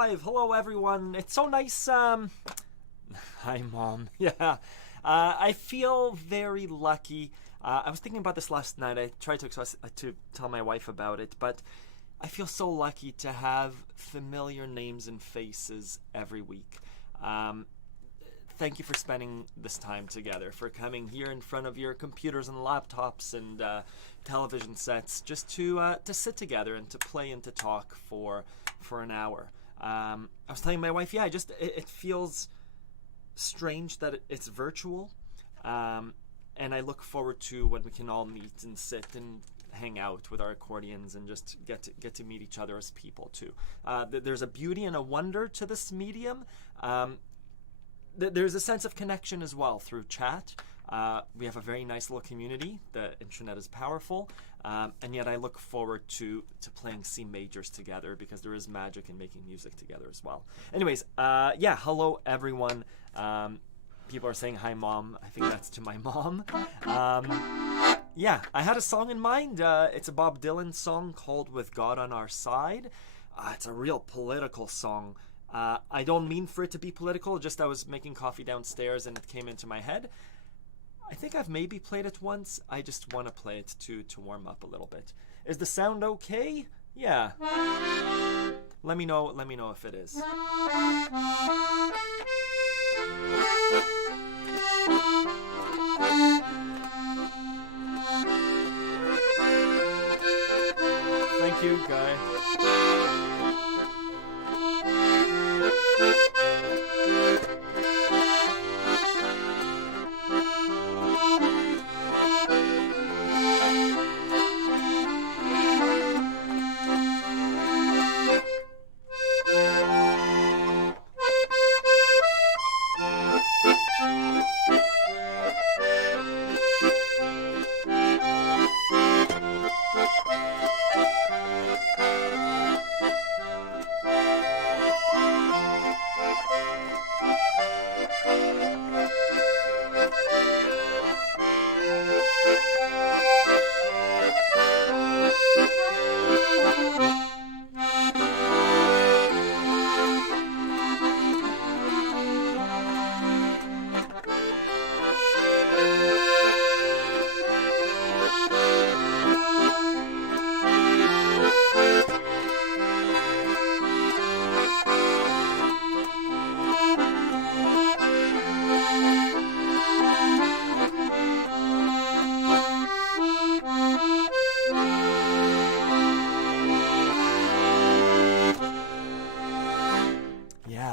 live. Hello, everyone. It's so nice. Hi, Mom. Yeah. I feel very lucky. I was thinking about this last night. I tried to tell my wife about it, but I feel so lucky to have familiar names and faces every week. Thank you for spending this time together, for coming here in front of your computers and laptops and television sets, just to sit together and to play and to talk for an hour. I was telling my wife, it feels strange that it's virtual, and I look forward to when we can all meet and sit and hang out with our accordions and just get to meet each other as people too. There's a beauty and a wonder to this medium. There's a sense of connection as well through chat. We have a very nice little community. The internet is powerful, and yet I look forward to playing C majors together, because there is magic in making music together as well. Anyways, hello everyone. People are saying hi, Mom. I think that's to my mom. I had a song in mind. It's a Bob Dylan song called "With God on Our Side." It's a real political song. I don't mean for it to be political, just I was making coffee downstairs and it came into my head. I think I've maybe played it once. I just want to play it to warm up a little bit. Is the sound okay? Yeah. Let me know if it is. Thank you, Guy.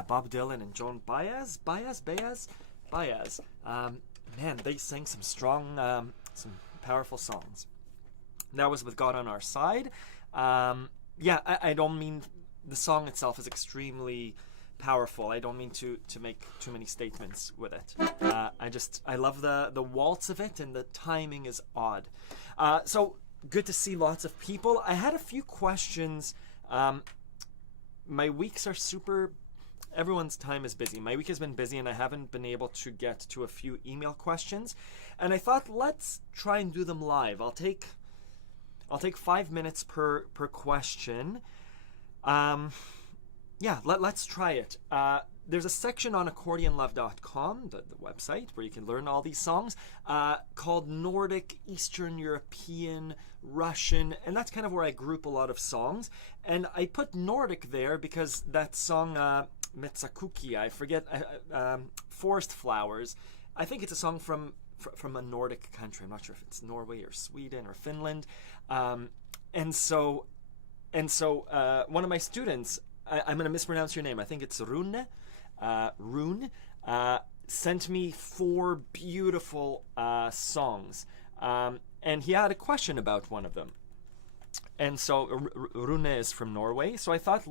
Bob Dylan and Joan Baez. Man, they sang some strong, some powerful songs. That was "With God on Our Side." I don't mean the song itself is extremely powerful. I don't mean to make too many statements with it. I love the waltz of it, and the timing is odd. So good to see lots of people. I had a few questions. My weeks are super... Everyone's time is busy. My week has been busy, and I haven't been able to get to a few email questions. And I thought, let's try and do them live. I'll take 5 minutes per question. Let's try it. There's a section on accordionlove.com, the website, where you can learn all these songs, called Nordic, Eastern European, Russian, and that's kind of where I group a lot of songs. And I put Nordic there because that song, Metsakuki, I forget, Forest Flowers, I think it's a song from a Nordic country. I'm not sure if it's Norway or Sweden or Finland. And so one of my students, I'm going to mispronounce your name, I think it's Rune, sent me 4 beautiful songs. And he had a question about one of them. And so Rune is from Norway. So I thought,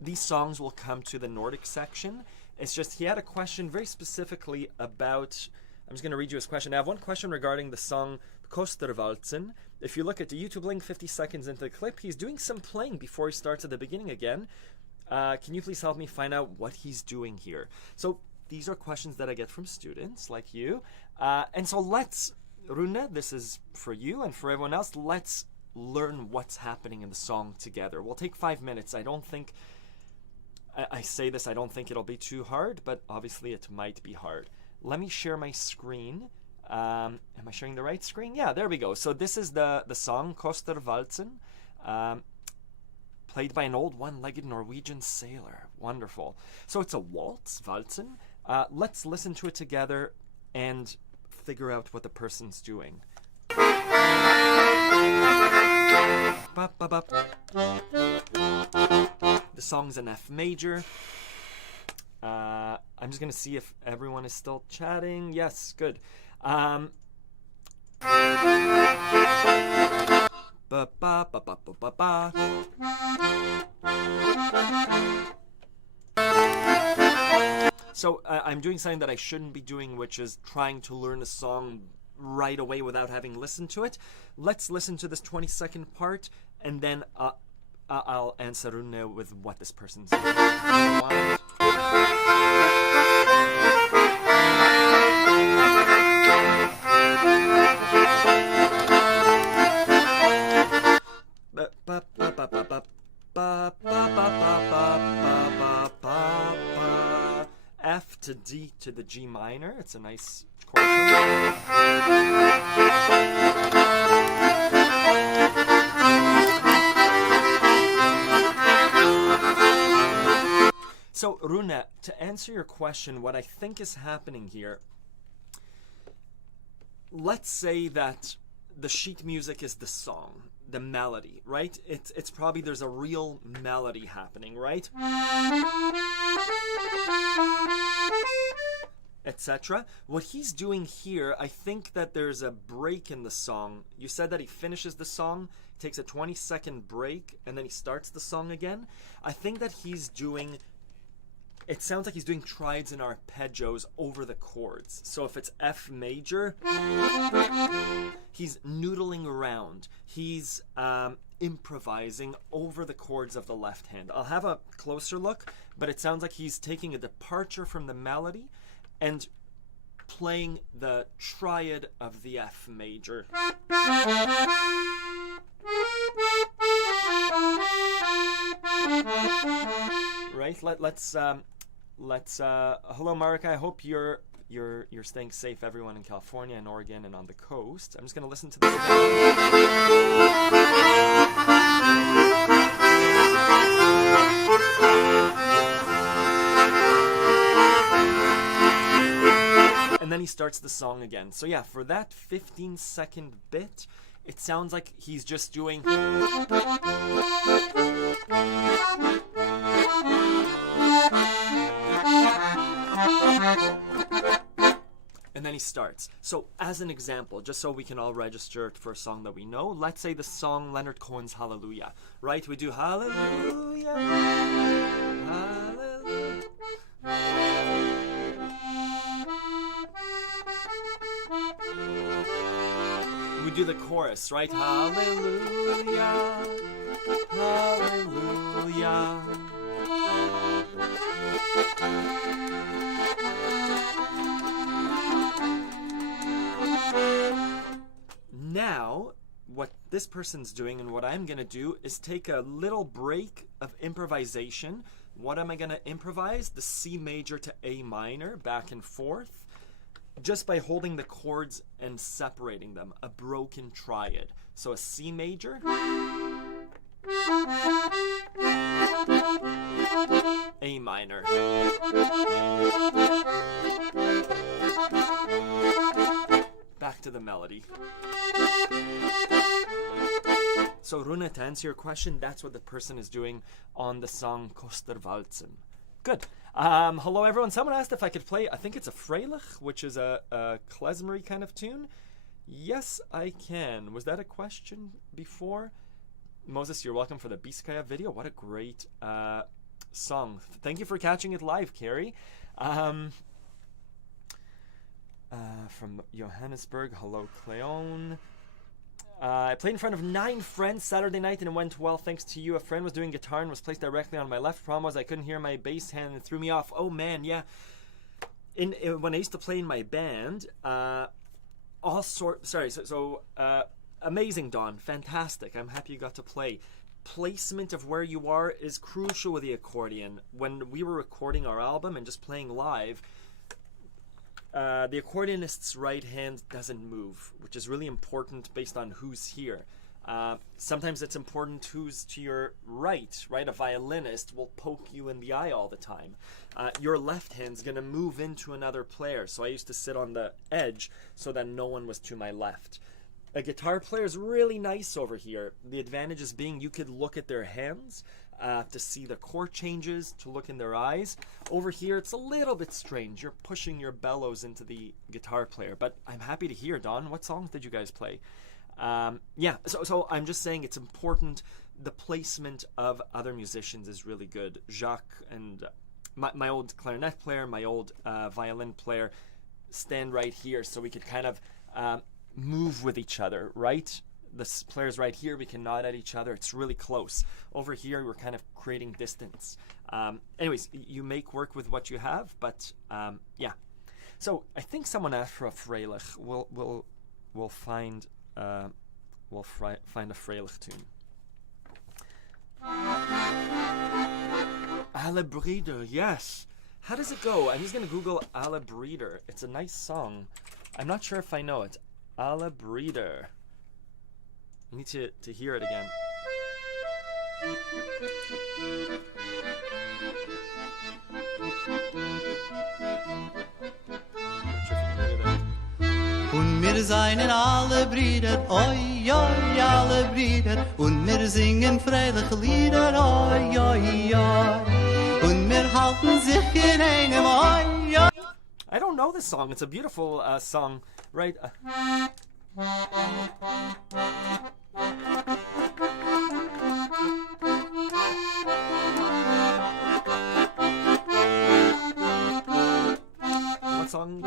these songs will come to the Nordic section. It's just he had a question very specifically about... I'm just going to read you his question. I have one question regarding the song Kostervalsen. If you look at the YouTube link 50 seconds into the clip, he's doing some playing before he starts at the beginning again. Can you please help me find out what he's doing here? So these are questions that I get from students like you. And so Rune, this is for you and for everyone else, let's learn what's happening in the song together. We'll take 5 minutes. I don't think, I say this, I don't think it'll be too hard, but obviously it might be hard. Let me share my screen. Am I sharing the right screen? Yeah, there we go. So this is the song Kostervalsen, played by an old one-legged Norwegian sailor. Wonderful. So it's a waltz, Walzen. Let's listen to it together and figure out what the person's doing. The song's in F major. I'm just going to see if everyone is still chatting. Yes, good. So I'm doing something that I shouldn't be doing, which is trying to learn a song right away without having listened to it. Let's listen to this 20-second part, and then I'll answer Rune with what this person's doing. F to D to the G minor. It's a nice chord. So, Rune, to answer your question, what I think is happening here, let's say that the sheet music is the song, the melody, right? It's probably, there's a real melody happening, right? Etc. What he's doing here, I think that there's a break in the song. You said that he finishes the song, takes a 20-second break, and then he starts the song again. I think that he's doing, it sounds like he's doing triads and arpeggios over the chords. So if it's F major, he's noodling around. He's improvising over the chords of the left hand. I'll have a closer look, but it sounds like he's taking a departure from the melody and playing the triad of the F major. Right? Let's hello Mark, I hope you're staying safe, everyone in California and Oregon and on the coast. I'm just going to listen to this and then he starts the song again. So yeah, for that 15-second bit, it sounds like he's just doing and then he starts. So as an example, just so we can all register it for a song that we know, let's say the song Leonard Cohen's Hallelujah, right? We do Hallelujah, Hallelujah. We do the chorus, right? Hallelujah, Hallelujah. Now, what this person's doing and what I'm going to do is take a little break of improvisation. What am I going to improvise? The C major to A minor, back and forth, just by holding the chords and separating them. A broken triad. So a C major, A minor. Back to the melody. So Rune, to answer your question, that's what the person is doing on the song Kostervalsen. Good. Hello everyone. Someone asked if I could play, I think it's a Freilich, which is a klezmery kind of tune. Yes, I can. Was that a question before? Moses, you're welcome for the Biskaya video. What a great song. Thank you for catching it live, Carrie. From Johannesburg, hello Cleon. I played in front of 9 friends Saturday night and it went well thanks to you. A friend was doing guitar and was placed directly on my left. Problem was I couldn't hear my bass hand and it threw me off. Oh man, yeah. When I used to play in my band, Amazing, Don. Fantastic. I'm happy you got to play. Placement of where you are is crucial with the accordion. When we were recording our album and just playing live, the accordionist's right hand doesn't move, which is really important based on who's here. Sometimes it's important who's to your right? A violinist will poke you in the eye all the time. Your left hand's going to move into another player, so I used to sit on the edge so that no one was to my left. A guitar player is really nice over here. The advantage is being you could look at their hands to see the chord changes, to look in their eyes. Over here, it's a little bit strange. You're pushing your bellows into the guitar player. But I'm happy to hear, Don. What songs did you guys play? So I'm just saying it's important. The placement of other musicians is really good. Jacques and my old clarinet player, my old violin player stand right here, so we could kind of move with each other, right? The player's right here, we can nod at each other. It's really close. Over here, we're kind of creating distance. Anyways, you make work with what you have, but yeah. So I think someone asked for a Freilich. We'll find a Freilich tune. Alle Brüder, yes. How does it go? I'm just gonna Google Alle Brüder. It's a nice song. I'm not sure if I know it. Alle Brüder. I need to hear it again. Und wir seien alle Brüder, oi, oi, alle Brüder. Und wir singen freiliche Lieder, oi, oi, oi. Und wir halten sich in engem, oi, oi. I don't know this song. It's a beautiful song, right? What song?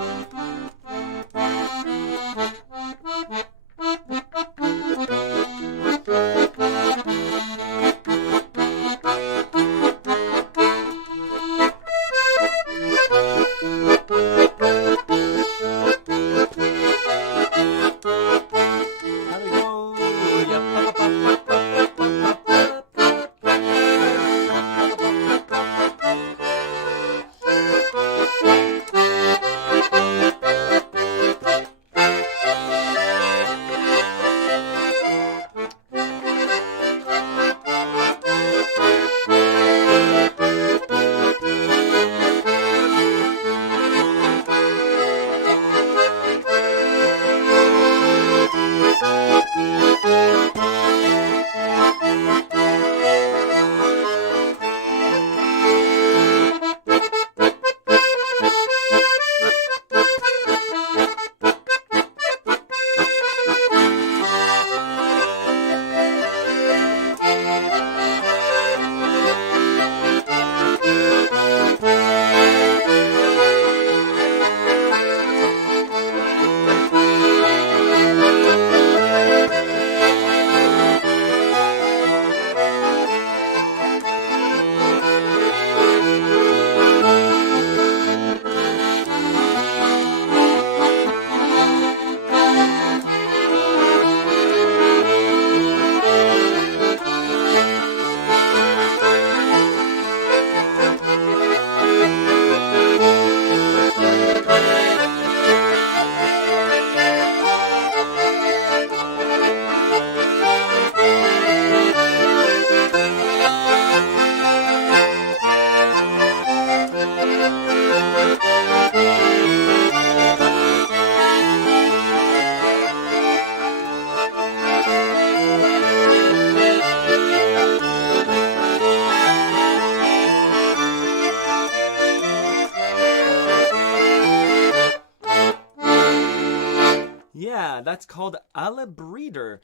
That's called Alle Brüder.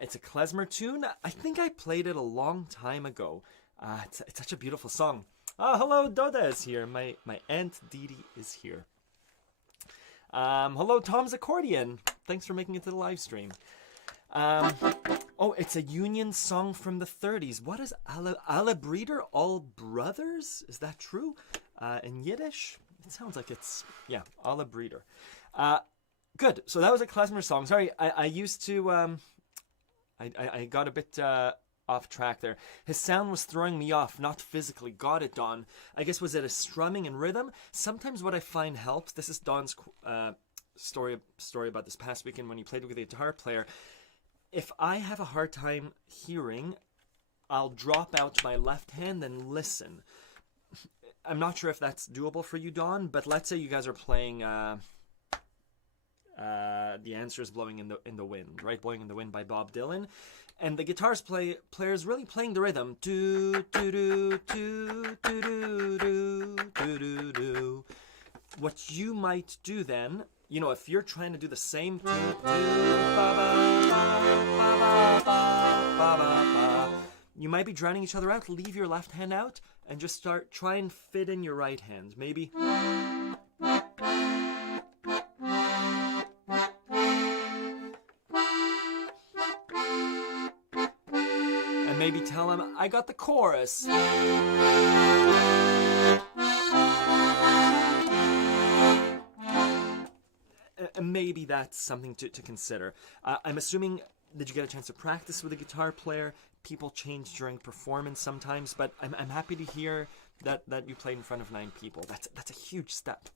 It's a klezmer tune. I think I played it a long time ago. It's such a beautiful song. Hello, Doda is here. My Aunt Didi is here. Hello, Tom's Accordion. Thanks for making it to the live stream. Oh, it's a Union song from the 30s. What is Alle Brüder? All brothers? Is that true? In Yiddish? It sounds like it's, yeah, Alle Brüder. Good. So that was a klezmer song. Sorry, I used to I got a bit off track there. His sound was throwing me off, not physically. Got it, Don. I guess was it a strumming and rhythm? Sometimes what I find helps. This is Don's story about this past weekend when he played with a guitar player. If I have a hard time hearing, I'll drop out my left hand and listen. I'm not sure if that's doable for you, Don, but let's say you guys are playing The Answer is Blowing in the Wind, right? Blowing in the Wind by Bob Dylan. And the player is really playing the rhythm. Do, do, do, do, do, do, do, do, do, do. What you might do then, if you're trying to do the same, do, do, ba, ba, ba, ba, ba, ba, ba, you might be drowning each other out. Leave your left hand out and just try and fit in your right hand. Maybe. And maybe tell him, I got the chorus. Maybe that's something to consider. I'm assuming, did you get a chance to practice with a guitar player? People change during performance sometimes, but I'm happy to hear that you played in front of 9 people. That's a huge step.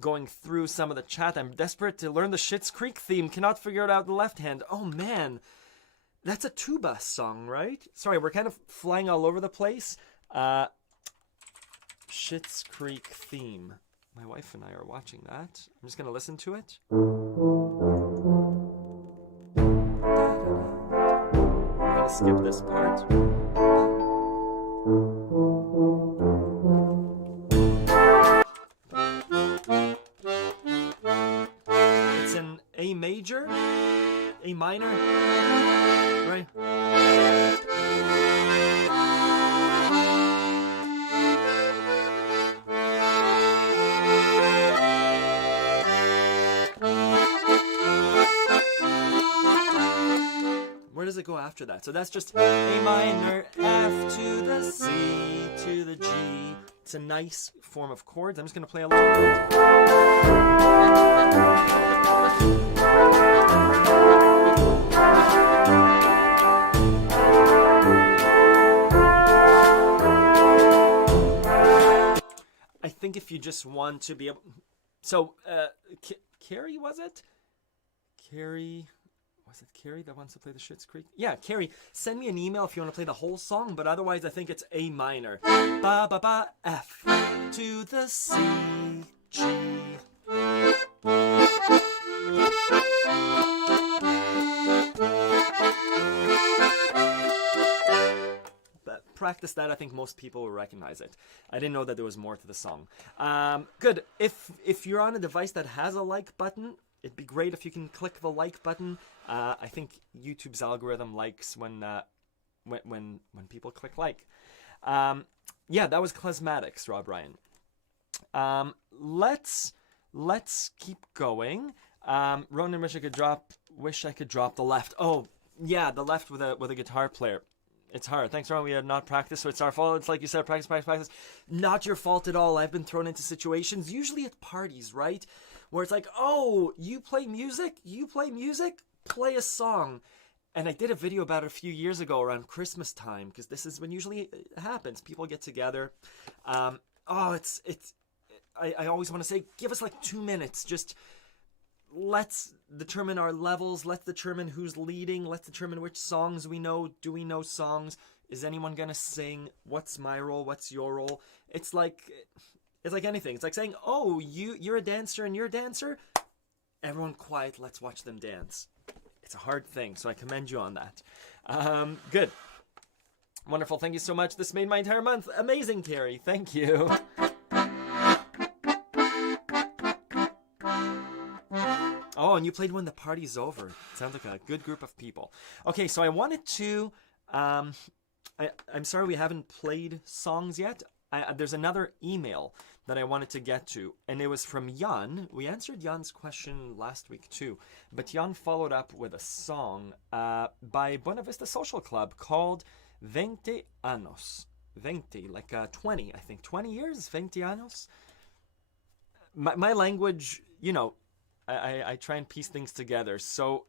Going through some of the chat, I'm desperate to learn the Schitt's Creek theme. Cannot figure it out the left hand. Oh man, that's a tuba song, right? Sorry, we're kind of flying all over the place. Schitt's Creek theme. My wife and I are watching that. I'm just gonna listen to it. I'm gonna skip this part. It's an A major, A minor, right? Where does it go after that? So that's just A minor, F to the C to the G. It's a nice form of chords. I'm just going to play a little bit. I think if you just want to be able... So, Carrie, was it? Carrie... Was it Carrie that wants to play the Schitt's Creek? Yeah, Carrie, send me an email if you want to play the whole song, but otherwise I think it's A minor. Ba, ba, ba, F to the C, G. But practice that, I think most people will recognize it. I didn't know that there was more to the song. Good. If you're on a device that has a like button, it'd be great if you can click the like button. I think YouTube's algorithm likes when people click like. Yeah, that was Klezmatics, Rob Ryan. Let's keep going. Ronan, wish I could drop the left. Oh, yeah, the left with a guitar player. It's hard. Thanks, Ron. We had not practiced, so it's our fault. It's like you said, practice. Not your fault at all. I've been thrown into situations, usually at parties, right? Where it's like, oh, you play music, play a song. And I did a video about it a few years ago around Christmas time, because this is when usually it happens. People get together. I always want to say, give us like 2 minutes. Just let's determine our levels. Let's determine who's leading. Let's determine which songs we know. Do we know songs? Is anyone going to sing? What's my role? What's your role? It's like anything. It's like saying, oh, you're a dancer and you're a dancer. Everyone quiet. Let's watch them dance. It's a hard thing, so I commend you on that. Good. Wonderful. Thank you so much. This made my entire month. Amazing, Carrie. Thank you. Oh, and you played when the party's over. Sounds like a good group of people. Okay, so I wanted to... I'm sorry we haven't played songs yet. There's another email that I wanted to get to, and it was from Jan. We answered Jan's question last week too, but Jan followed up with a song by Buena Vista Social Club called 20 años. 20, like 20, I think. 20 years? 20 años? My language, I try and piece things together. So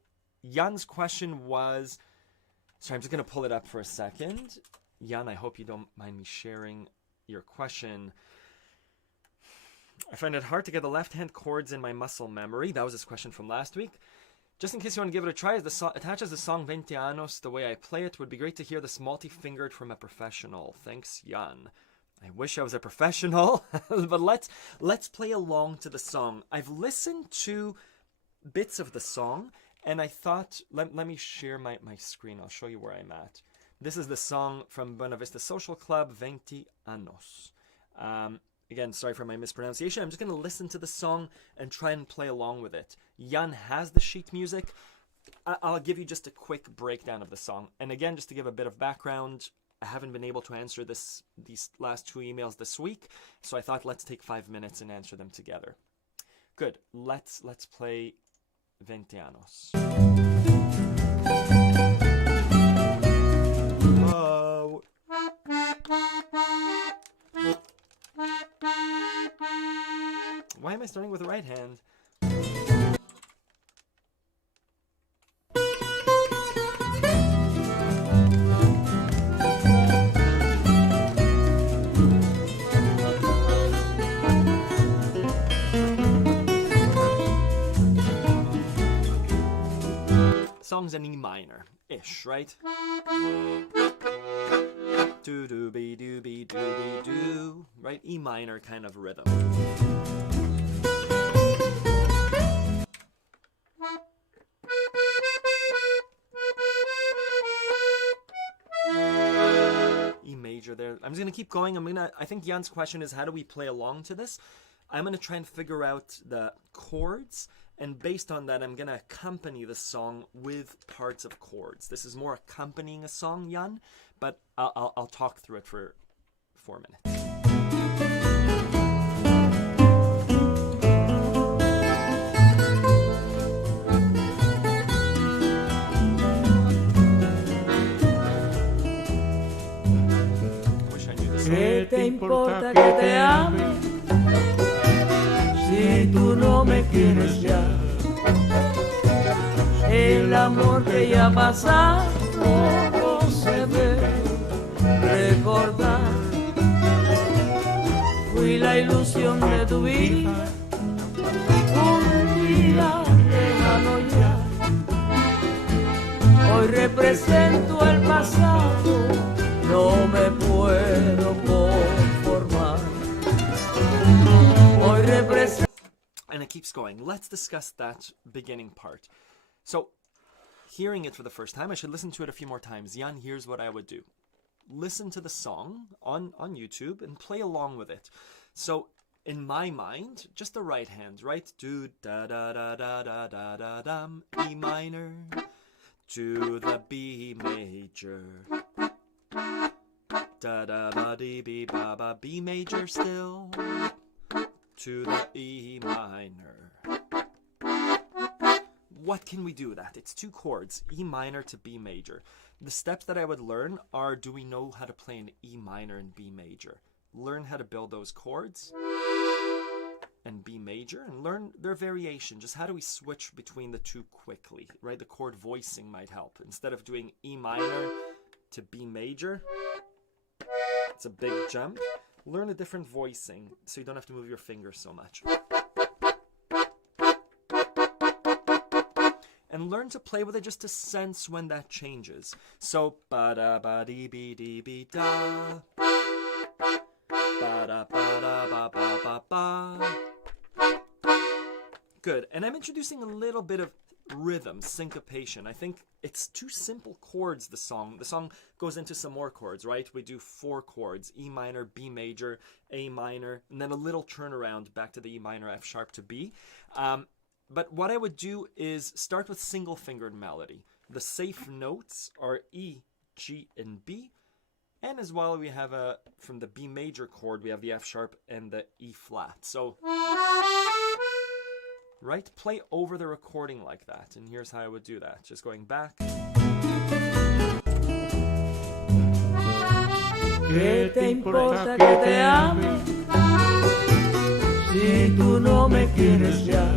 Jan's question was, sorry, I'm just going to pull it up for a second. Jan, I hope you don't mind me sharing your question. I find it hard to get the left-hand chords in my muscle memory. That was his question from last week. Just in case you want to give it a try, as the attaches the song 20 años the way I play it, would be great to hear this multi-fingered from a professional. Thanks, Jan. I wish I was a professional, but let's play along to the song. I've listened to bits of the song, and I thought, let me share my screen. I'll show you where I'm at. This is the song from Buena Vista Social Club, 20 años. Again, sorry for my mispronunciation. I'm just going to listen to the song and try and play along with it. Jan has the sheet music. I'll give you just a quick breakdown of the song. And again, just to give a bit of background, I haven't been able to answer these last 2 emails this week, so I thought let's take 5 minutes and answer them together. Good. Let's play 20 años. Oh. Why am I starting with the right hand? Song's in E minor-ish, right? Do-do-be-do-be-do-be-do, right? E minor kind of rhythm. E major there. I'm just gonna keep going. I think Jan's question is, how do we play along to this? I'm gonna try and figure out the chords, and based on that, I'm gonna accompany the song with parts of chords. This is more accompanying a song, Jan, but I'll talk through it for 4 minutes. ¿Qué te importa que te ame si tú no me quieres ya? El amor que ya ha pasado no se debe recordar. Fui la ilusión de tu vida, un día lejano ya. Hoy represento el pasado, no me puedo conformar. Hoy represento. And it keeps going. Let's discuss that beginning part. So, hearing it for the first time, I should listen to it a few more times. Jan, here's what I would do. Listen to the song on YouTube and play along with it. So, in my mind, just the right hand, right? Do da da da da da da da dum, E minor, to the B major. Da da ba dee be ba ba, B major still, to the E minor. What can we do with that? It's 2 chords, E minor to B major. The steps that I would learn are, do we know how to play an E minor and B major? Learn how to build those chords and B major, and learn their variation. Just how do we switch between the 2 quickly, right? The chord voicing might help. Instead of doing E minor to B major, it's a big jump. Learn a different voicing so you don't have to move your fingers so much. And learn to play with it just to sense when that changes. So, ba-da-ba-dee-be-dee-be-da. Ba-da-ba-da-ba-ba-ba-ba. Good. And I'm introducing a little bit of rhythm, syncopation. I think it's 2 simple chords, the song. The song goes into some more chords, right? We do 4 chords, E minor, B major, A minor, and then a little turnaround back to the E minor, F sharp to B. But what I would do is start with single-fingered melody. The safe notes are E, G, and B. And as well, we have from the B major chord, we have the F sharp and the E flat. So, right? Play over the recording like that. And here's how I would do that. Just going back. ¿Qué te importa que te ame si tú no me quieres ya?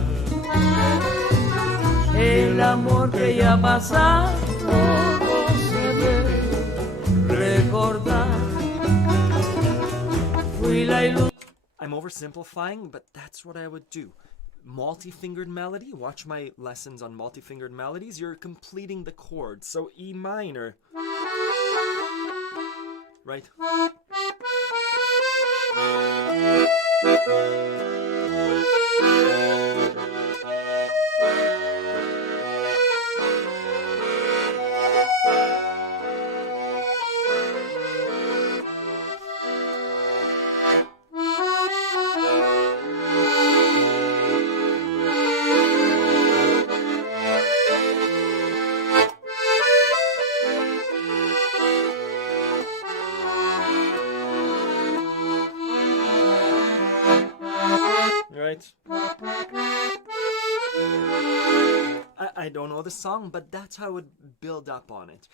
El amor que ya ha pasado no se debe recordar. Fui la ilusión. I'm oversimplifying, but that's what I would do. Multi-fingered melody. Watch my lessons on multi-fingered melodies. You're completing the chords. So E minor. Right? I don't know the song, but that's how I would build up on it.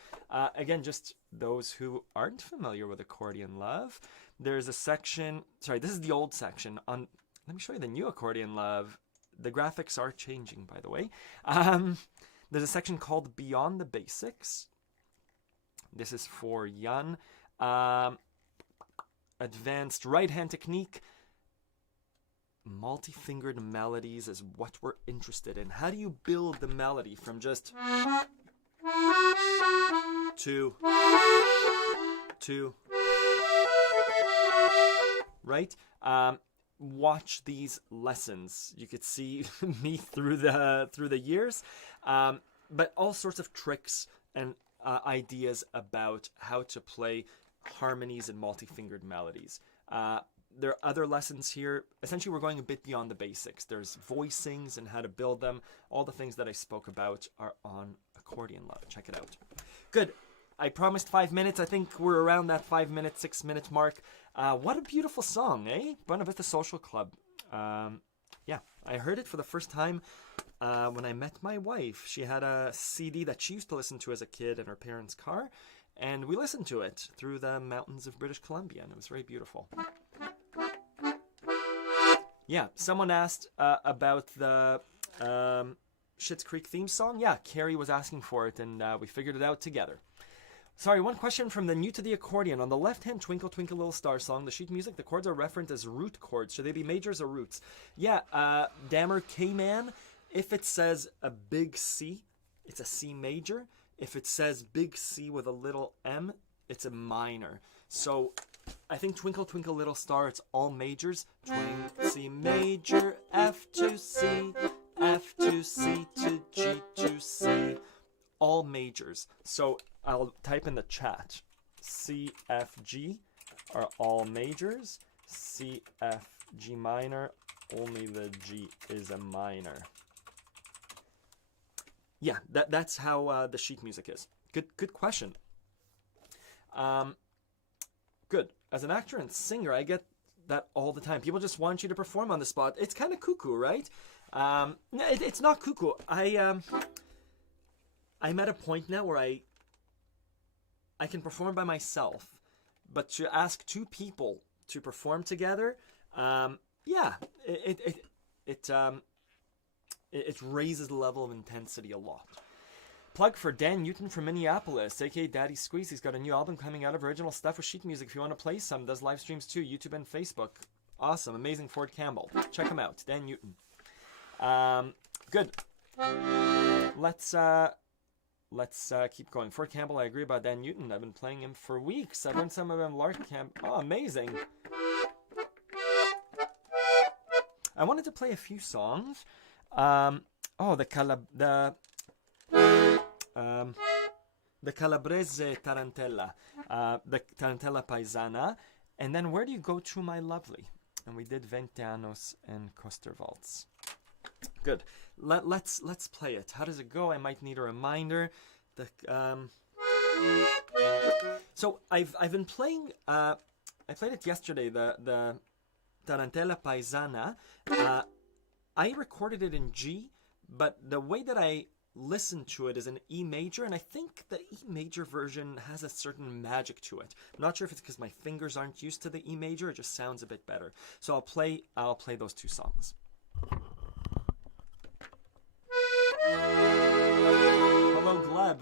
Again, just those who aren't familiar with Accordion Love, there's a section, sorry, this is the old section. Let me show you the new Accordion Love. The graphics are changing, by the way. There's a section called Beyond the Basics. This is for Jan. Advanced right hand technique. Multi-fingered melodies is what we're interested in. How do you build the melody from just to right? Watch these lessons. You could see me through the years, but all sorts of tricks and ideas about how to play harmonies and multi-fingered melodies. There are other lessons here. Essentially, we're going a bit beyond the basics. There's voicings and how to build them. All the things that I spoke about are on Accordion Love. Check it out. Good. I promised 5 minutes. I think we're around that 5 minute, 6 minute mark. What a beautiful song, eh? Buena Vista Social Club. Yeah, I heard it for the first time when I met my wife. She had a CD that she used to listen to as a kid in her parents' car. And we listened to it through the mountains of British Columbia. And it was very beautiful. Yeah, someone asked about the Schitt's Creek theme song. Yeah, Carrie was asking for it, and we figured it out together. Sorry, one question from the New to the Accordion. On the left-hand Twinkle Twinkle Little Star song, the sheet music, the chords are referenced as root chords. Should they be majors or roots? Yeah, Dammer K-Man, if it says a big C, it's a C major. If it says big C with a little M, it's a minor. So I think Twinkle Twinkle Little Star, it's all majors. C major, F to C, F to C to G to C. All majors. So I'll type in the chat. C, F, G are all majors. C, F, G minor, only the G is a minor. Yeah, that's how the sheet music is. Good question. Good. As an actor and singer, I get that all the time. People just want you to perform on the spot. It's kind of cuckoo, right? It's not cuckoo. I'm at a point now where I can perform by myself, but to ask two people to perform together, yeah, it raises the level of intensity a lot. Plug for Dan Newton from Minneapolis, aka Daddy Squeeze. He's got a new album coming out of original stuff with sheet music. If you want to play some, does live streams too, YouTube and Facebook. Awesome, amazing. Ford Campbell. Check him out, Dan Newton. Good. Let's keep going. Ford Campbell, I agree about Dan Newton. I've been playing him for weeks. I've learned some of him. Lark Camp. Oh, amazing. I wanted to play a few songs. The Calabrese Tarantella, the Tarantella Paisana, and then Where Do You Go To My Lovely? And we did Ventianos and Kosterwaltz. Good. Let's play it. How does it go? I might need a reminder. So I've been playing. I played it yesterday. The Tarantella Paisana. I recorded it in G, but the way that I listen to it is in E major, and I think the E major version has a certain magic to it. I'm not sure if it's because my fingers aren't used to the E major. It just sounds a bit better. So I'll play those two songs. Hello, Gleb.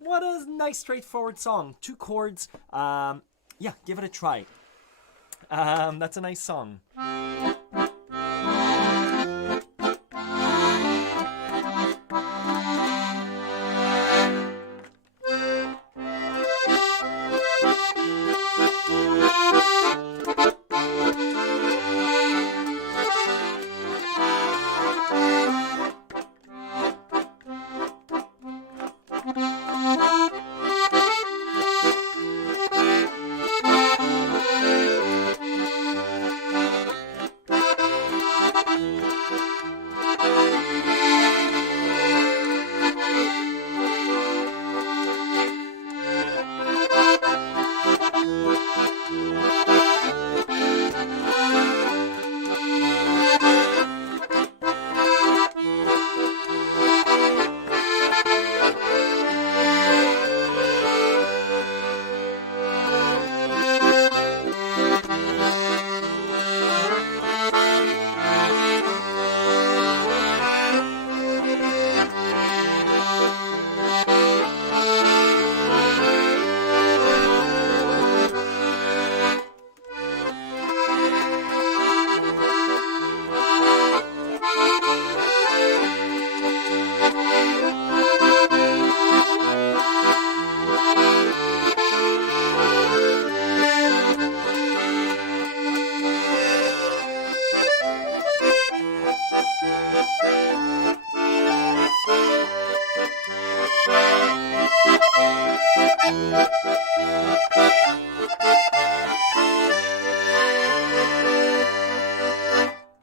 What a nice, straightforward song. 2 chords. Yeah, give it a try. That's a nice song.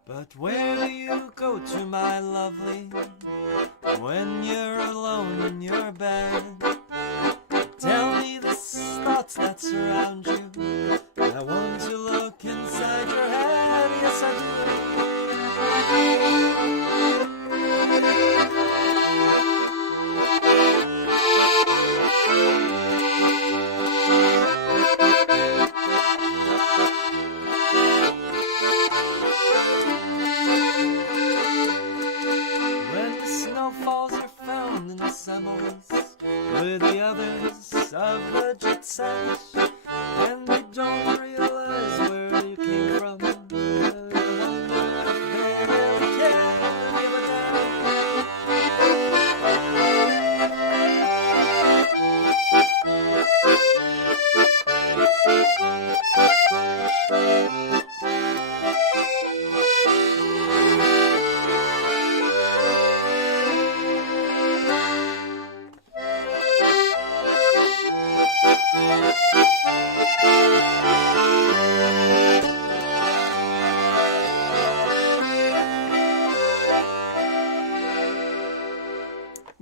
But where do you go to, my lovely, when you're alone in your bed? Tell me the thoughts that surround you. I want to look inside your head, yes I When the snow falls, you're found in the assemblies with the others of the jet set, and they don't realize where you came from. They wonder if they really can give a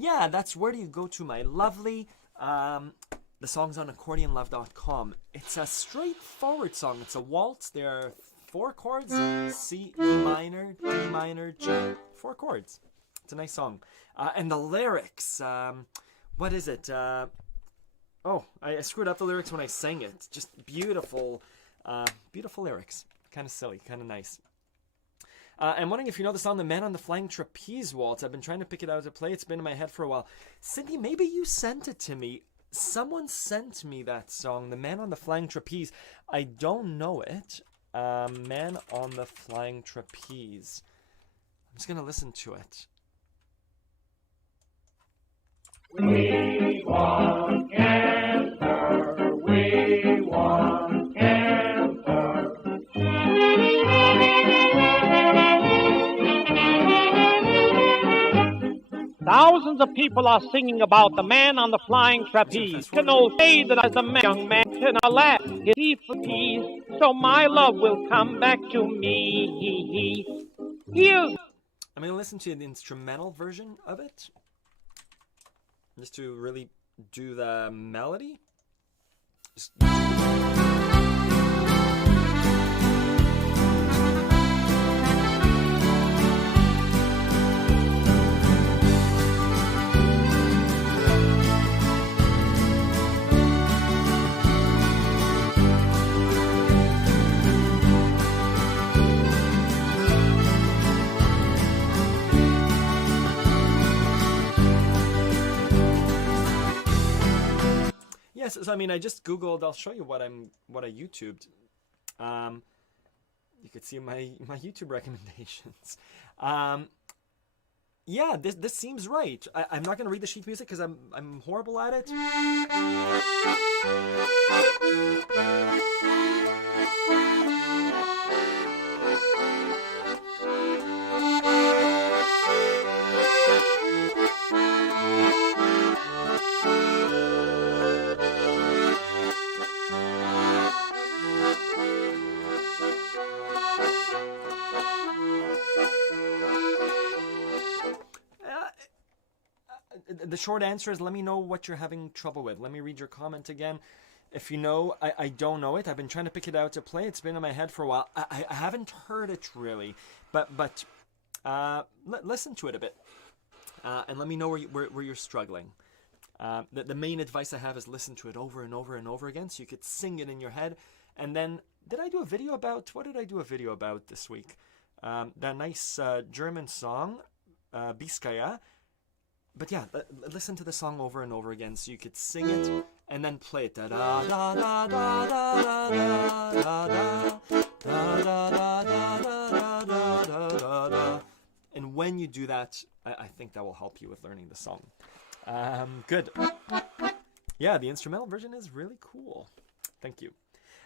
Yeah, that's Where Do You Go To, My Lovely. the song's on accordionlove.com. It's a straightforward song. It's a waltz. There are 4 chords: C, E minor, D minor, G. 4 chords. It's a nice song. And the lyrics, what is it? I screwed up the lyrics when I sang it. Just beautiful, beautiful lyrics. Kind of silly, kind of nice. I'm wondering if you know the song "The Man on the Flying Trapeze Waltz." I've been trying to pick it out to play. It's been in my head for a while. Cindy, maybe you sent it to me. Someone sent me that song, "The Man on the Flying Trapeze." I don't know it. Man on the Flying Trapeze. I'm just going to listen to it. We want cancer. We want cancer. Thousands of people are singing about the man on the flying trapeze. Can all say that as a young man can I laugh his teeth for peace, so my love will come back to me. Here's I'm going to listen to the instrumental version of it, just to really do the melody. Yes, so I mean, I just Googled. I'll show you what I YouTubed. You could see my YouTube recommendations. Yeah, this seems right. I'm not gonna read the sheet music because I'm horrible at it. The short answer is, let me know what you're having trouble with. Let me read your comment again. If you know, I don't know it. I've been trying to pick it out to play. It's been in my head for a while. I haven't heard it really, but listen to it a bit, and let me know where you're struggling. The main advice I have is listen to it over and over and over again, so you could sing it in your head. And then, what did I do a video about this week? That nice German song, Biskaya. But yeah, listen to the song over and over again so you could sing it and then play it. Da da da da da da da da da da. And when you do that, I think that will help you with learning the song. Good. Yeah, the instrumental version is really cool. Thank you.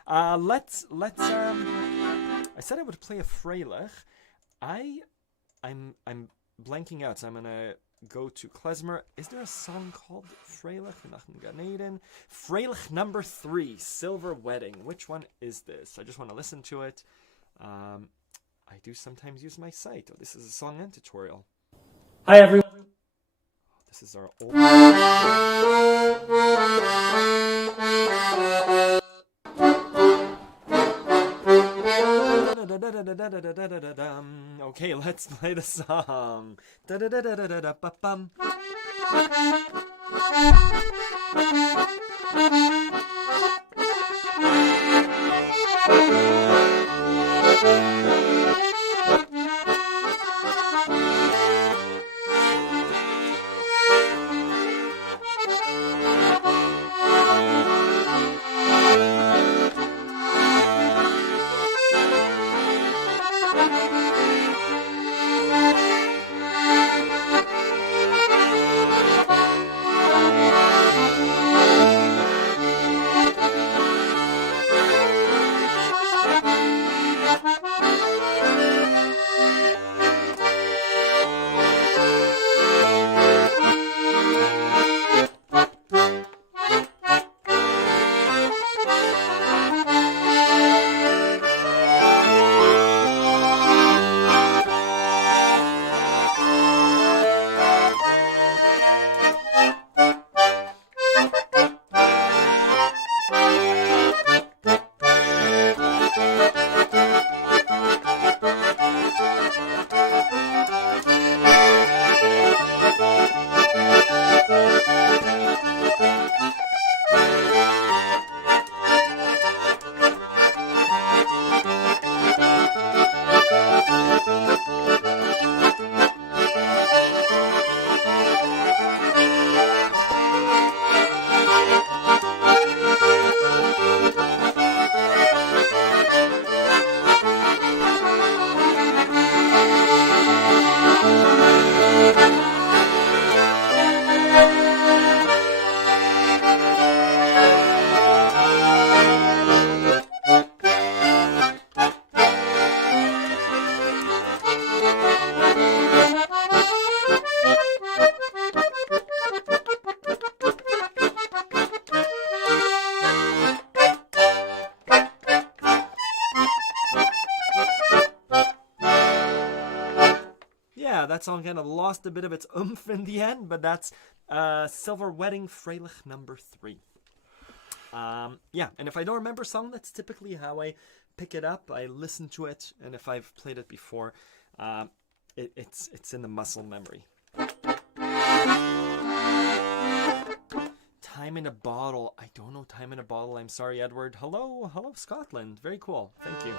Let's. I said I would play a Freilich. I'm blanking out, so I'm gonna go to klezmer. Is there a song called Freilich? Freilich number 3, Silver Wedding. Which one is this? I just want to listen to it. I do sometimes use my site. Oh, this is a song and tutorial. Hi everyone. This is our old... Okay, let's play the song. yeah, that song kind of lost a bit of its oomph in the end, but that's Silver Wedding Freilich number 3. Yeah, and if I don't remember a song, that's typically how I pick it up. I listen to it, and if I've played it before, it's in the muscle memory. Time in a Bottle. I don't know Time in a Bottle. I'm sorry, Edward. Hello, Scotland. Very cool. Thank you.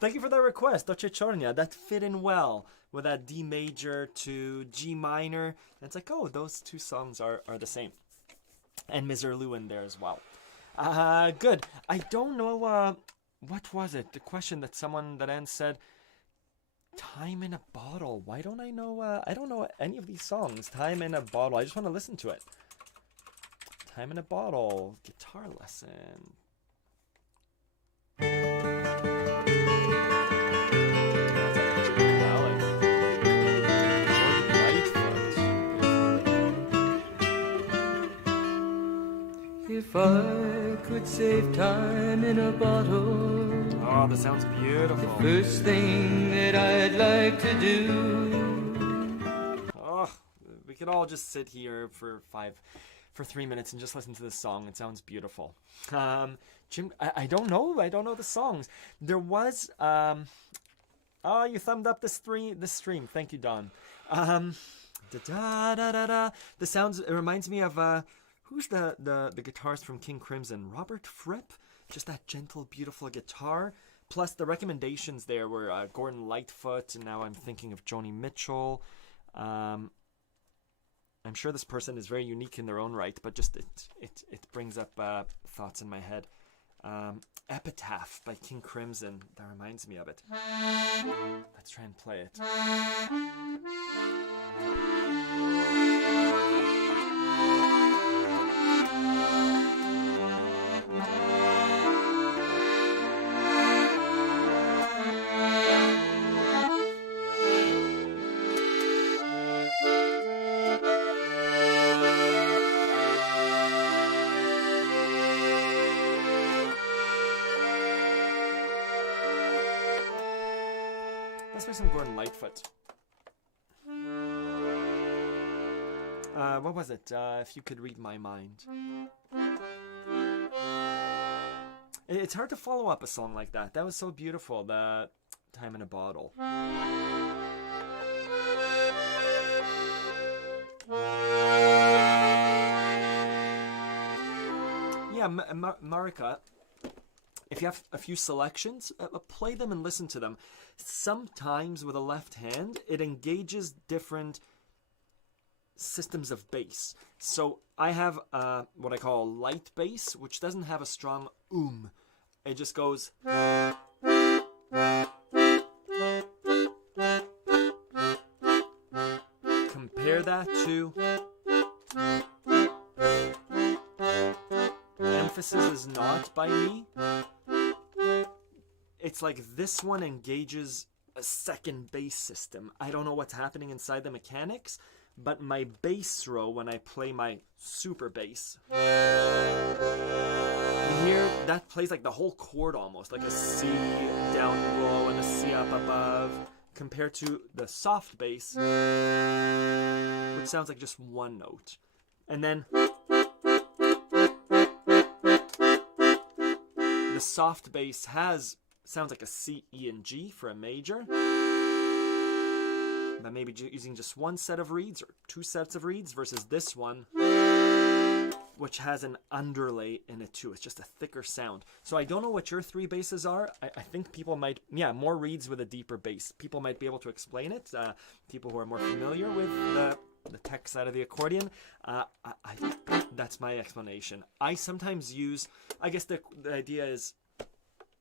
Thank you for that request, Doce Chornia. That fit in well with that D major to G minor. And it's like, oh, those two songs are the same. And Miserlou in there as well. Good. I don't know, what was it? The question that someone that Ann said, Time in a Bottle. Why don't I know, I don't know any of these songs. Time in a Bottle. I just want to listen to it. Time in a Bottle. Guitar lesson. If I could save time in a bottle, oh, that sounds beautiful. The first thing that I'd like to do. Oh, we could all just sit here for 3 minutes and just listen to this song. It sounds beautiful. Jim, I don't know the songs. There was Oh, you thumbed up the stream. Thank you, Don. Da da da da da. The sounds. It reminds me of who's the guitarist from King Crimson? Robert Fripp. Just that gentle, beautiful guitar. Plus, the recommendations there were Gordon Lightfoot, and now I'm thinking of Joni Mitchell. I'm sure this person is very unique in their own right, but just it brings up thoughts in my head. Epitaph by King Crimson. That reminds me of it. Let's try and play it. Let's play some Gordon Lightfoot. What was it? If you could read my mind. It's hard to follow up a song like that. That was so beautiful. The Time in a Bottle. Yeah, Marika, if you have a few selections, play them and listen to them. Sometimes with a left hand, it engages different systems of bass. So I have what I call light bass, which doesn't have a strong It just goes. Compare that to. Emphasis is not by me. It's like this one engages a second bass system. I don't know what's happening inside the mechanics, but my bass row, when I play my super bass, you hear that plays like the whole chord almost, like a C down low and a C up above, compared to the soft bass, which sounds like just one note. And then the soft bass sounds like a C, E, and G for a major. But maybe using just one set of reeds or two sets of reeds versus this one, which has an underlay in it too. It's just a thicker sound. So I don't know what your three basses are. I think people might, more reeds with a deeper bass. People might be able to explain it. People who are more familiar with the tech side of the accordion. That's my explanation. I sometimes use, I guess the idea is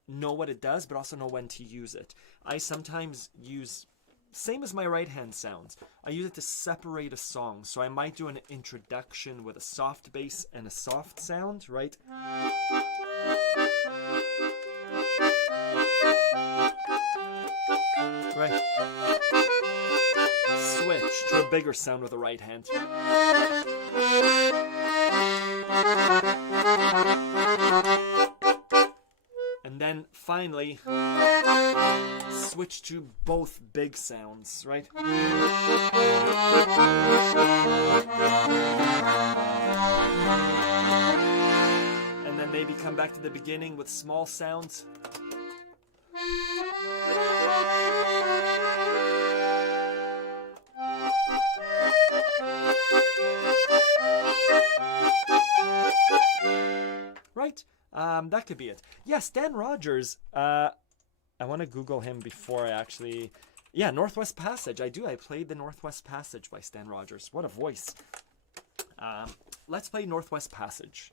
know what it does, but also know when to use it. I sometimes use, same as my right hand sounds, I use it to separate a song. So I might do an introduction with a soft bass and a soft sound, right? Right. Switch to a bigger sound with the right hand. And then finally, switch to both big sounds, right? And then maybe come back to the beginning with small sounds. Right? That could be it. Yeah, Stan Rogers. I want to Google him before I actually... Yeah, Northwest Passage. I played the Northwest Passage by Stan Rogers. What a voice. Let's play Northwest Passage.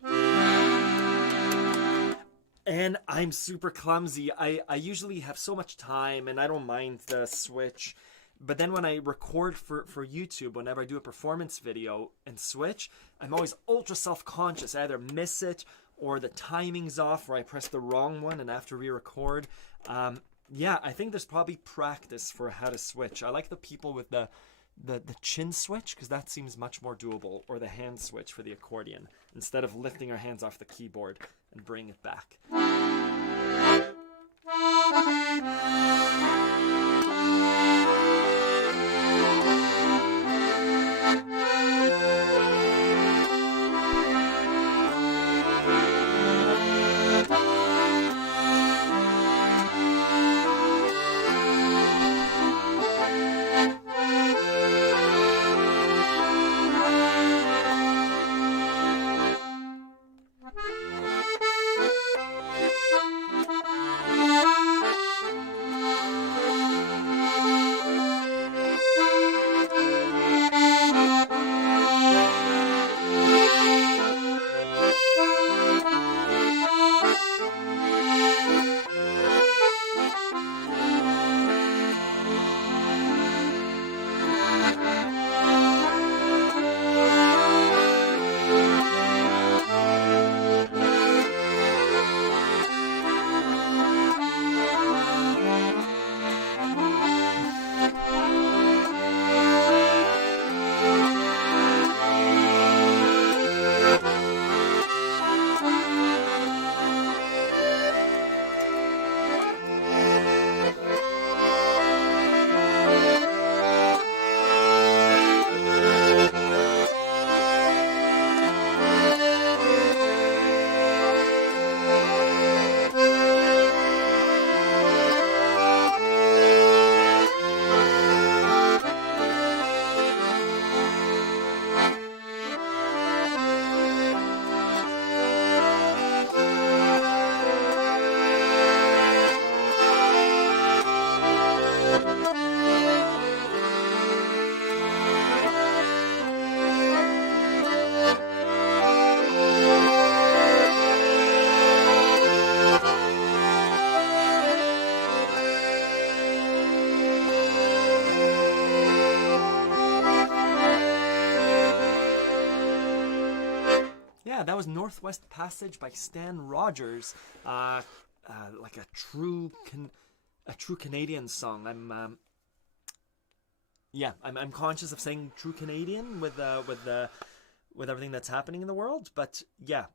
And I'm super clumsy. I usually have so much time and I don't mind the switch. But then when I record for YouTube, whenever I do a performance video and switch, I'm always ultra self-conscious. I either miss it or the timing's off, or I press the wrong one and I have to re-record. Yeah, I think there's probably practice for how to switch. I like the people with the chin switch, because that seems much more doable, or the hand switch for the accordion, instead of lifting our hands off the keyboard and bringing it back. Yeah, that was Northwest Passage by Stan Rogers. Like a true Canadian song. I'm conscious of saying true Canadian with everything that's happening in the world, but yeah,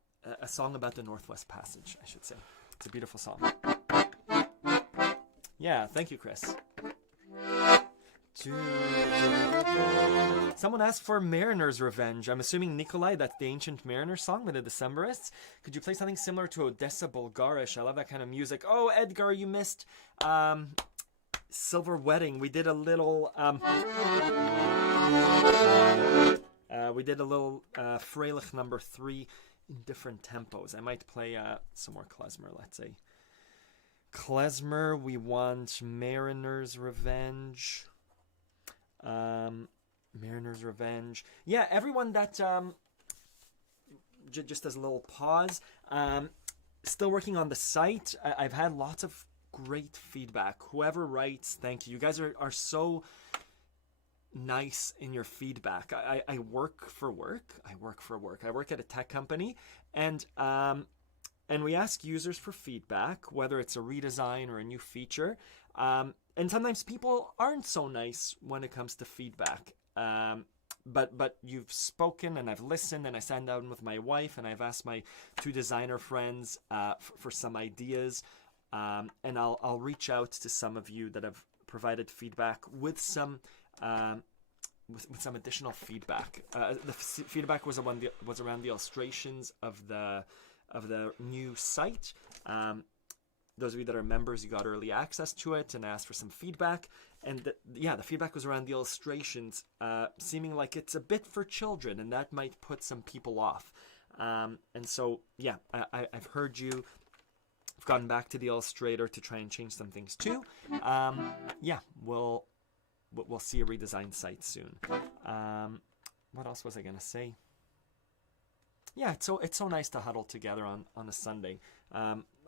a song about the Northwest Passage, I should say. It's a beautiful song. Yeah, thank you, Chris. Someone asked for Mariner's Revenge. I'm assuming, Nikolai, that's the Ancient Mariner song by the Decemberists. Could you play something similar to Odessa Bulgarish? I love that kind of music. Oh, Edgar, you missed Silver Wedding. We did a little Freilich number 3 in different tempos. I might play some more klezmer, let's say. Klezmer, we want Mariner's Revenge. Mariner's Revenge. Yeah, everyone that just as a little pause, still working on the site. I've had lots of great feedback. Whoever writes, thank you. You guys are so nice in your feedback. I work for work. I work at a tech company, and we ask users for feedback, whether it's a redesign or a new feature. And sometimes people aren't so nice when it comes to feedback. But you've spoken, and I've listened, and I sat down with my wife, and I've asked my 2 designer friends for some ideas. And I'll reach out to some of you that have provided feedback with some additional feedback. The feedback was around the illustrations of the new site. Those of you that are members, you got early access to it, and asked for some feedback. And the feedback was around the illustrations, seeming like it's a bit for children, and that might put some people off. And so, yeah, I've heard you. I've gotten back to the illustrator to try and change some things too. We'll see a redesigned site soon. What else was I gonna say? Yeah, it's so nice to huddle together on a Sunday.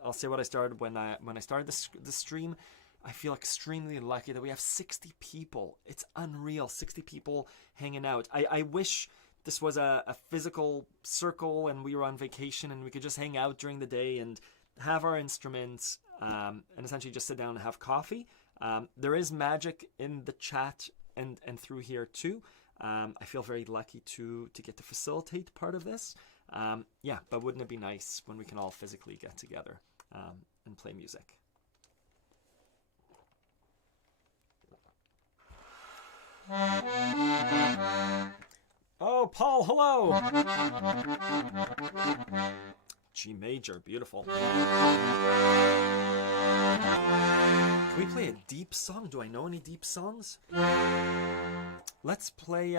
I'll say what I started when I started the stream. I feel extremely lucky that we have 60 people. It's unreal, 60 people hanging out. I wish this was a physical circle and we were on vacation and we could just hang out during the day and have our instruments and essentially just sit down and have coffee. There is magic in the chat and through here too. I feel very lucky to get to facilitate part of this. But wouldn't it be nice when we can all physically get together and play music? Oh, Paul, hello! G major, beautiful. Can we play a deep song? Do I know any deep songs? Let's play,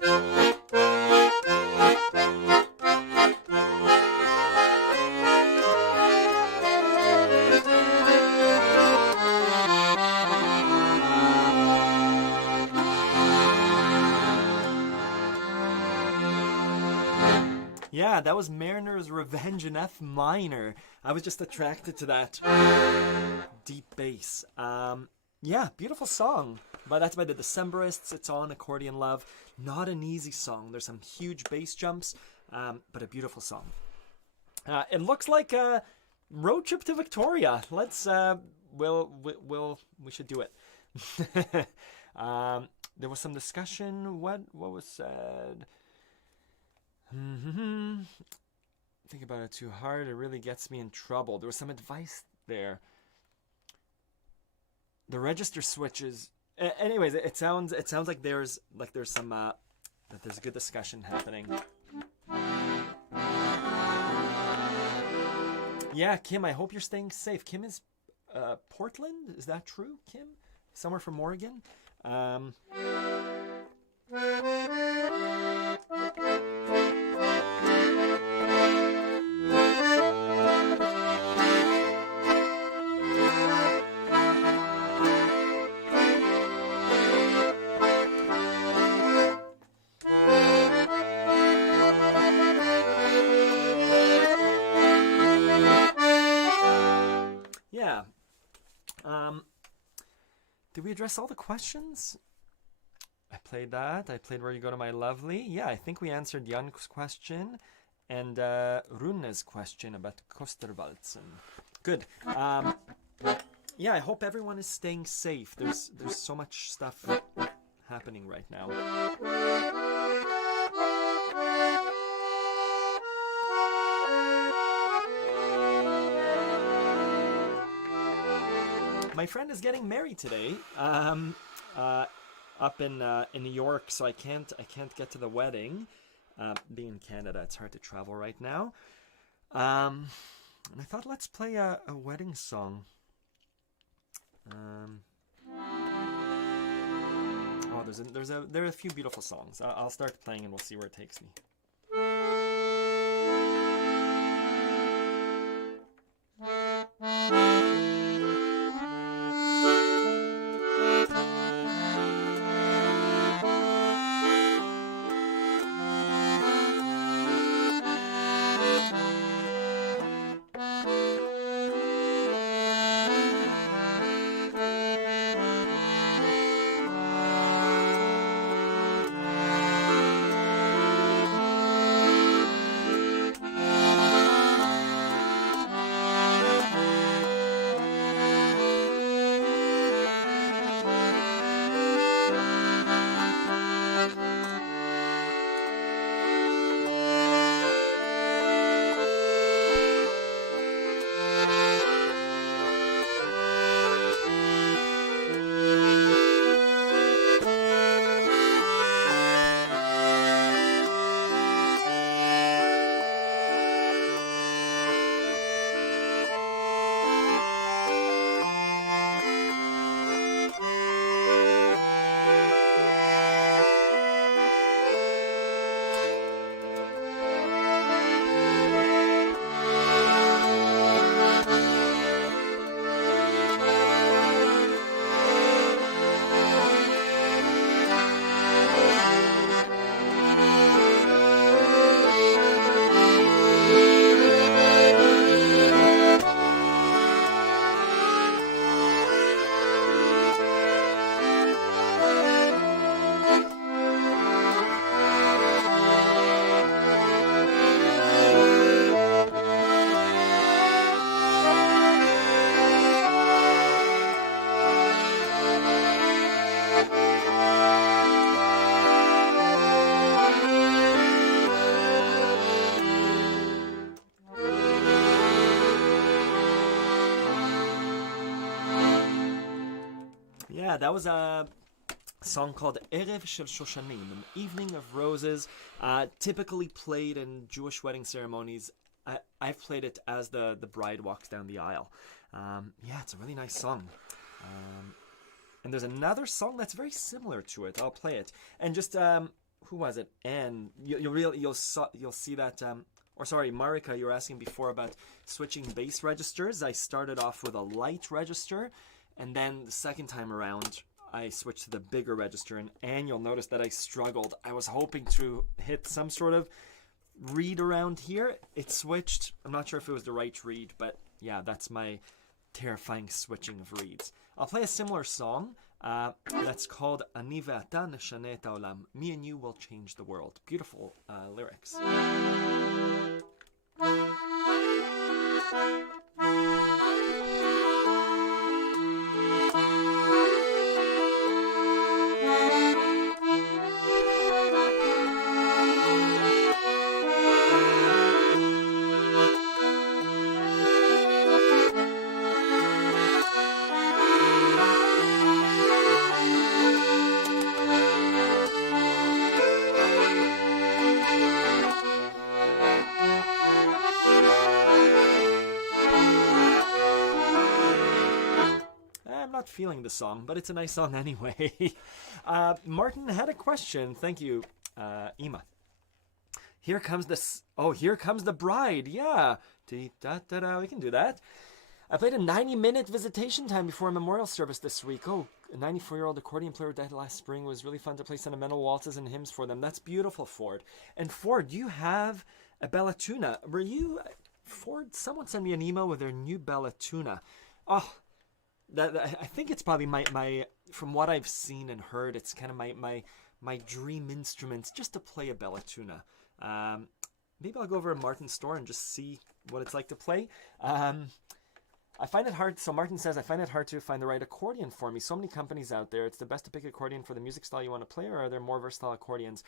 Yeah, that was Mariner's Revenge in F minor. I was just attracted to that deep bass. Yeah, beautiful song. But that's by the Decemberists. It's on Accordion Love. Not an easy song. There's some huge bass jumps, but a beautiful song. It looks like a road trip to Victoria. Let's we should do it. There was some discussion. What was said? Think about it too hard. It really gets me in trouble. There was some advice there. The register switches. Anyways, it sounds like there's some that there's a good discussion happening. Yeah, Kim, I hope you're staying safe. Kim is Portland. Is that true, Kim? Somewhere from Oregon. Yeah. Did we address all the questions? I played that. I played Where You Go to My Lovely. Yeah, I think we answered Jan's question and Rune's question about Kosterwalzen. Good. Yeah, I hope everyone is staying safe. There's so much stuff happening right now. My friend is getting married today, up in New York, so I can't get to the wedding. Being in Canada, it's hard to travel right now. And I thought, let's play a wedding song. There are a few beautiful songs. I'll start playing and we'll see where it takes me. Yeah, that was a song called Erev Shel Shoshanim, an evening of roses, typically played in Jewish wedding ceremonies. I've played it as the bride walks down the aisle. Yeah, it's a really nice song. And there's another song that's very similar to it. I'll play it. And just, who was it? Anne. You'll see that. Or sorry, Marika, you were asking before about switching bass registers. I started off with a light register, and then the second time around, I switched to the bigger register. And you'll notice that I struggled. I was hoping to hit some sort of reed around here. It switched. I'm not sure if it was the right reed, but yeah, that's my terrifying switching of reeds. I'll play a similar song that's called Ani ve'ata neshane et ha'olam. Me and you will change the world. Beautiful lyrics. Feeling the song, but it's a nice song anyway. Martin had a question. Thank you, Ima. Here comes this. Oh, here comes the bride. Yeah. We can do that. I played a 90-minute visitation time before a memorial service this week. Oh, a 94-year-old accordion player died last spring. It was really fun to play sentimental waltzes and hymns for them. That's beautiful, Ford. And Ford, you have a Bella Tuna. Were you, Ford? Someone sent me an email with their new Bella Tuna. Oh. I think it's probably my from what I've seen and heard, it's kind of my dream instruments just to play a Bella Tuna. Maybe I'll go over to Martin's store and just see what it's like to play. I find it hard. So Martin says, I find it hard to find the right accordion for me. So many companies out there. It's the best to pick accordion for the music style you want to play, or are there more versatile accordions?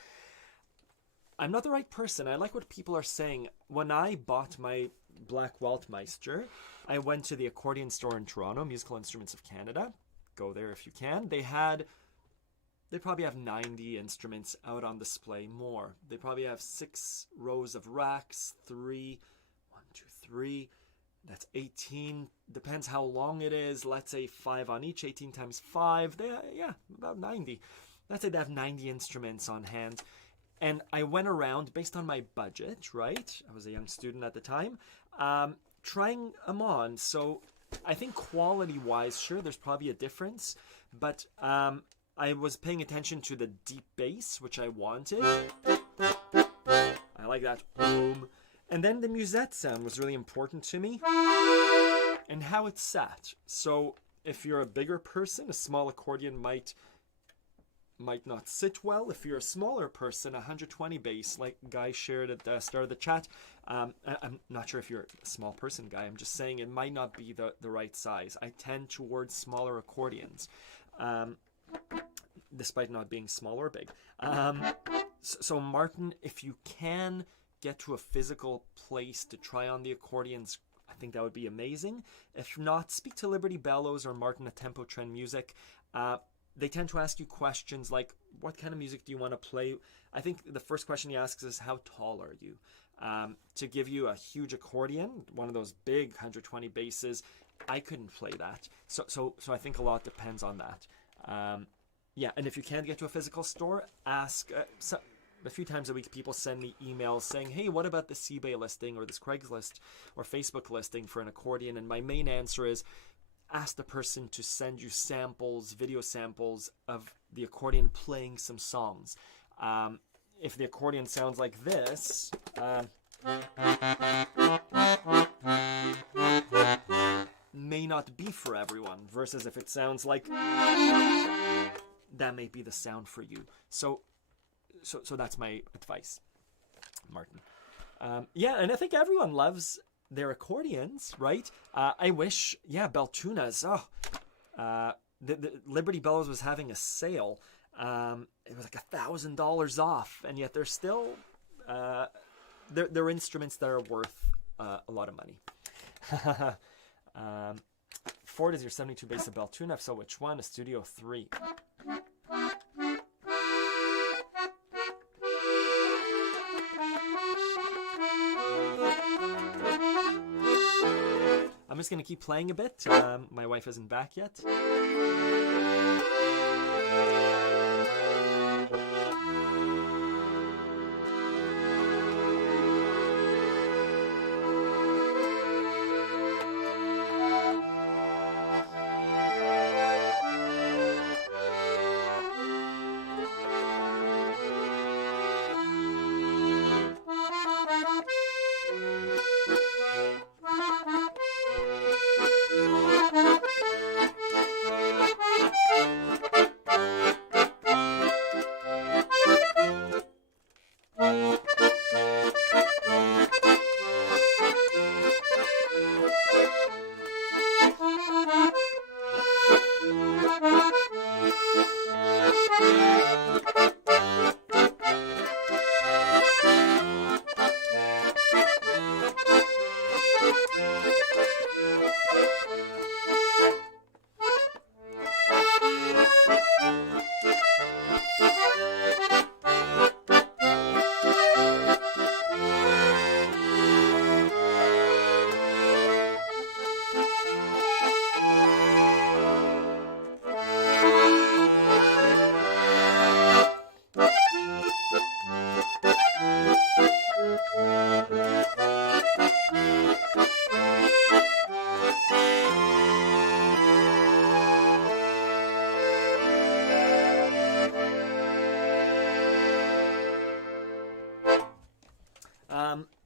I'm not the right person. I like what people are saying. When I bought my Black Waldmeister, I went to the accordion store in Toronto, Musical Instruments of Canada. Go there if you can. They probably have 90 instruments out on display, more. They probably have 6 rows of racks, 3, 1, 2, 3. That's 18. Depends how long it is. Let's say 5 on each, 18 times 5. About 90. Let's say they have 90 instruments on hand. And I went around based on my budget, right? I was a young student at the time, trying them on. So I think quality-wise, sure, there's probably a difference. But I was paying attention to the deep bass, which I wanted. I like that. Boom. And then the musette sound was really important to me. And how it sat. So if you're a bigger person, a small accordion might not sit well. If you're a smaller person, 120 bass, like Guy shared at the start of the chat. I'm not sure if you're a small person, Guy. I'm just saying it might not be the right size. I tend towards smaller accordions, despite not being small or big. So Martin, if you can get to a physical place to try on the accordions, I think that would be amazing. If not, speak to Liberty Bellows or Martin at Tempo Trend Music. They tend to ask you questions like, what kind of music do you want to play? I think the first question he asks is, how tall are you? To give you a huge accordion, one of those big 120 basses, I couldn't play that. So I think a lot depends on that. And if you can't get to a physical store, ask. A few times a week, people send me emails saying, hey, what about this eBay listing or this Craigslist or Facebook listing for an accordion? And my main answer is, ask the person to send you samples, video samples of the accordion playing some songs. If the accordion sounds like this, may not be for everyone, versus if it sounds like that may be the sound for you. So that's my advice, Martin. And I think everyone loves their accordions, right? I wish, Beltunas. The Liberty Bellows was having a sale. It was like $1,000 off, and yet they're still they're instruments that are worth a lot of money. Ford is your 72 bass of Beltuna. So which one? A Studio 3. I'm just going to keep playing a bit. My wife isn't back yet.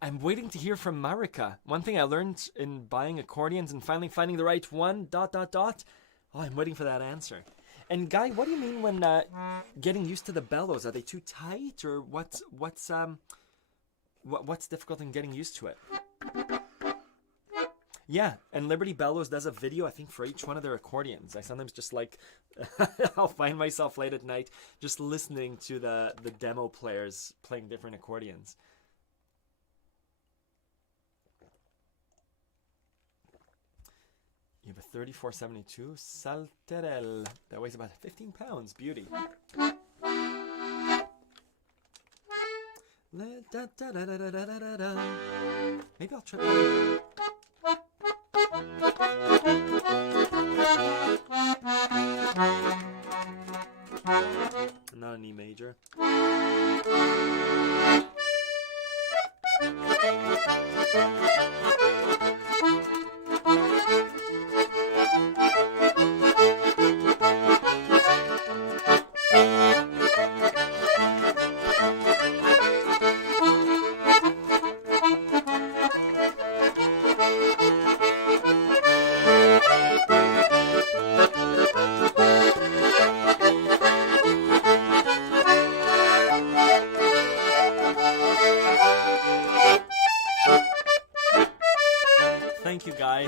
I'm waiting to hear from Marika. One thing I learned in buying accordions and finally finding the right one, ... Oh, I'm waiting for that answer. And Guy, what do you mean when getting used to the bellows? Are they too tight, or what's difficult in getting used to it? Yeah, and Liberty Bellows does a video, I think, for each one of their accordions. I sometimes just like, I'll find myself late at night just listening to the demo players playing different accordions. You have a 3472 Salterel that weighs about 15 pounds. Beauty. Maybe I'll try. Not an E major. Thank you, Guy.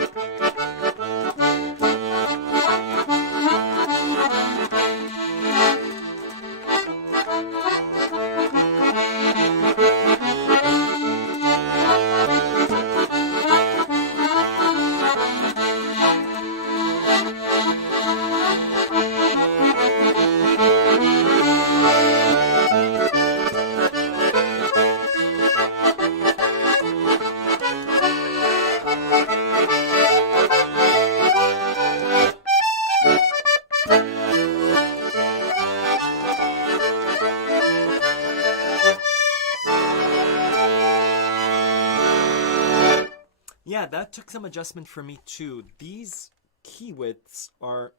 Yeah, that took some adjustment for me too. These keys are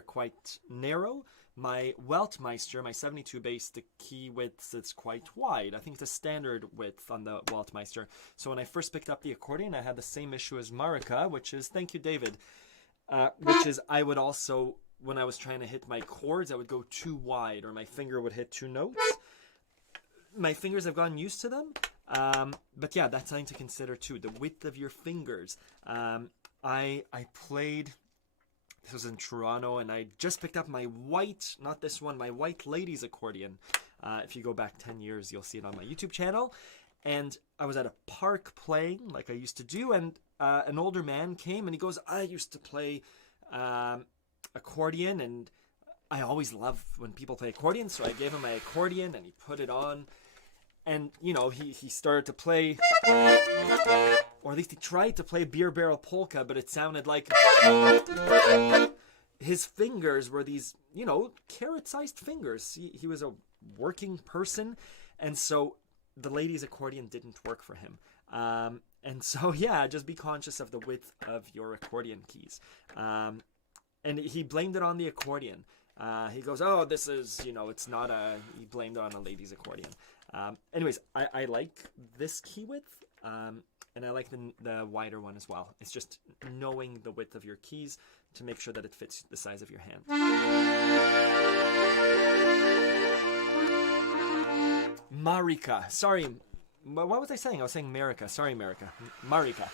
quite narrow. My Weltmeister, my 72 bass, the key width is quite wide. I think it's a standard width on the Weltmeister. So when I first picked up the accordion, I had the same issue as Marika, which is, thank you, David, which is I would also, when I was trying to hit my chords, I would go too wide, or my finger would hit two notes. My fingers have gotten used to them. But yeah, that's something to consider too. The width of your fingers. I played, this was in Toronto, and I just picked up my white, not this one, my white ladies accordion. If you go back 10 years, you'll see it on my YouTube channel. And I was at a park playing like I used to do, and an older man came and he goes, I used to play accordion, and I always love when people play accordion, so I gave him my accordion and he put it on. And, you know, he started to play, or at least he tried to play Beer Barrel Polka, but it sounded like his fingers were these, you know, carrot-sized fingers. He was a working person, and so the ladies' accordion didn't work for him. And so, yeah, just be conscious of the width of your accordion keys. And he blamed it on the accordion. He goes, oh, this is, you know, it's not a, he blamed it on a lady's accordion. Anyways, I like this key width, and I like the wider one as well. It's just knowing the width of your keys to make sure that it fits the size of your hand. Marika. Sorry. What was I saying? I was saying America. Sorry, America. Marika.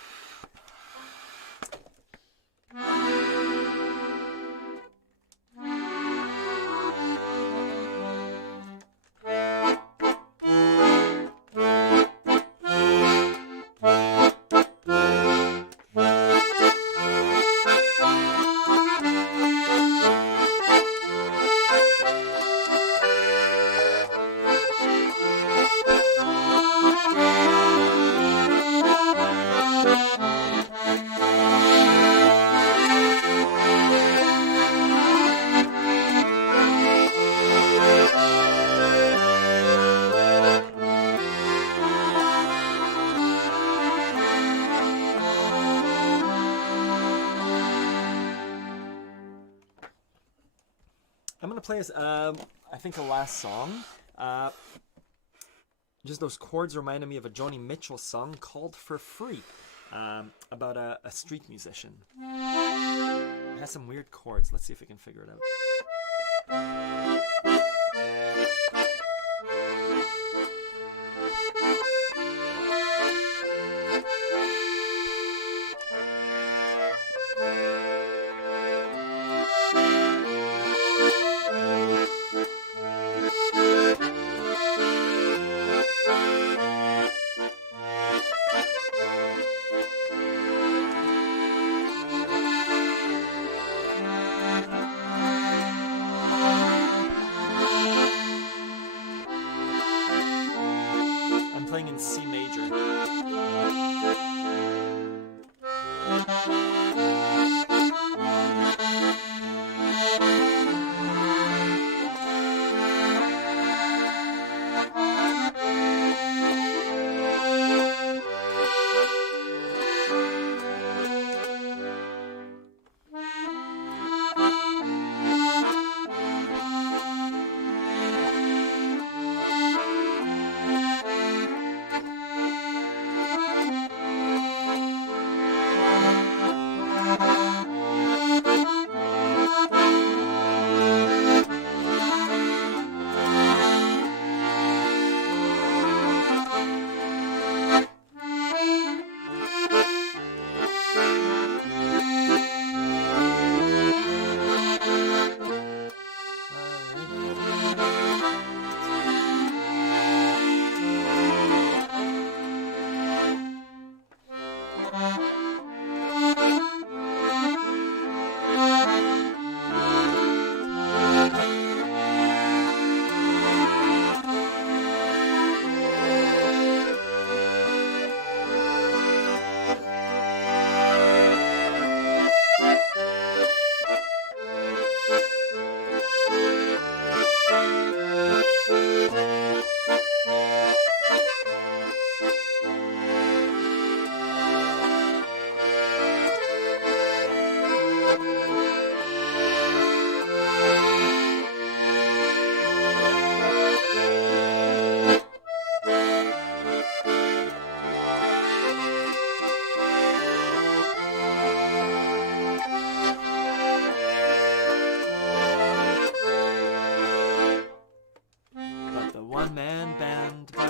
I'm gonna play us, I think, a last song. Just those chords reminded me of a Joni Mitchell song called "For Free," about a street musician. It has some weird chords. Let's see if we can figure it out. I'm playing in C major.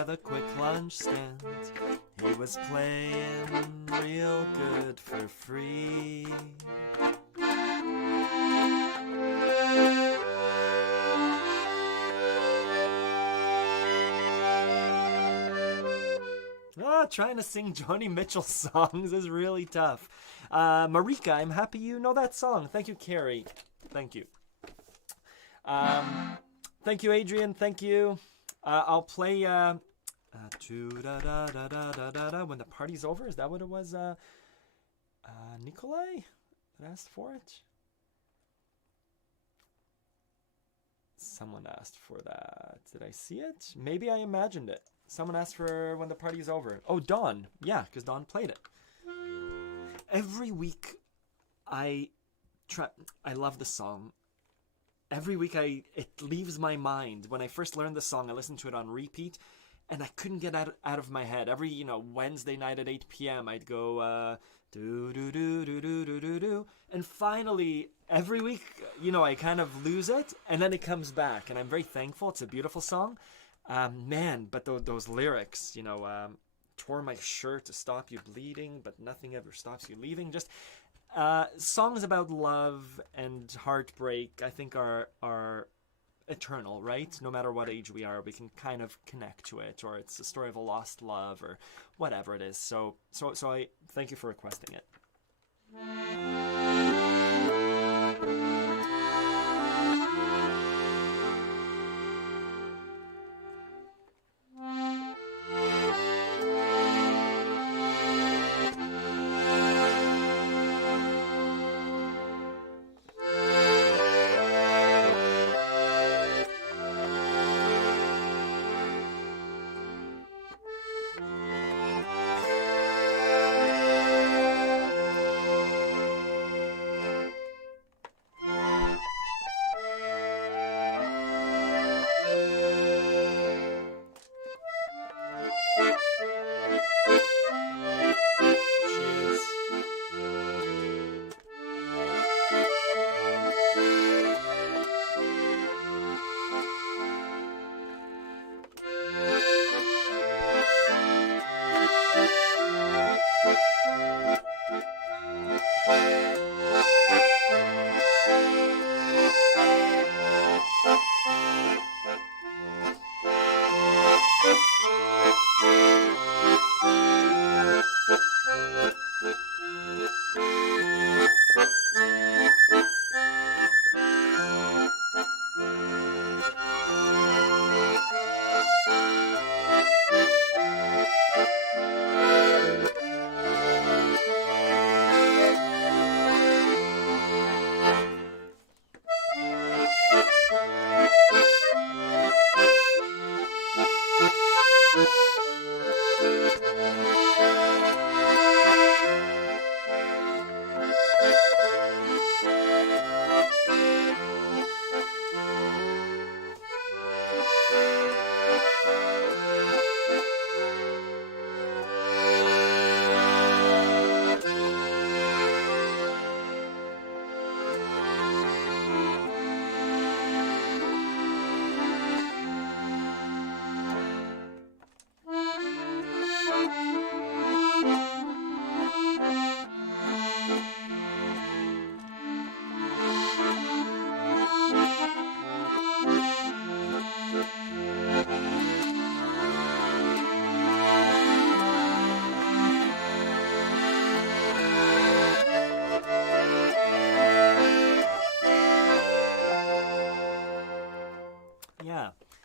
The quick lunch stand, he was playing real good for free. Trying to sing Joni Mitchell songs is really tough. Marika, I'm happy you know that song. Thank you, Carrie. Thank you. Thank you, Adrian. Thank you. I'll play when the party's over. Is that what it was? Nikolai that asked for it? Someone asked for that. Did I see it? Maybe I imagined it. Someone asked for when the party's over. Oh, Dawn. Yeah, because Dawn played it. Every week I love the song. Every week it leaves my mind. When I first learned the song, I listened to it on repeat, and I couldn't get out of my head. Every Wednesday night at 8 p.m. I'd go do do do do do do do do, and finally every week I kind of lose it, and then it comes back, and I'm very thankful. It's a beautiful song. Man, but those lyrics, tore my shirt to stop you bleeding, but nothing ever stops you leaving. Just songs about love and heartbreak, I think are eternal, right? No matter what age we are, we can kind of connect to it, or it's a story of a lost love, or whatever it is. So I thank you for requesting it.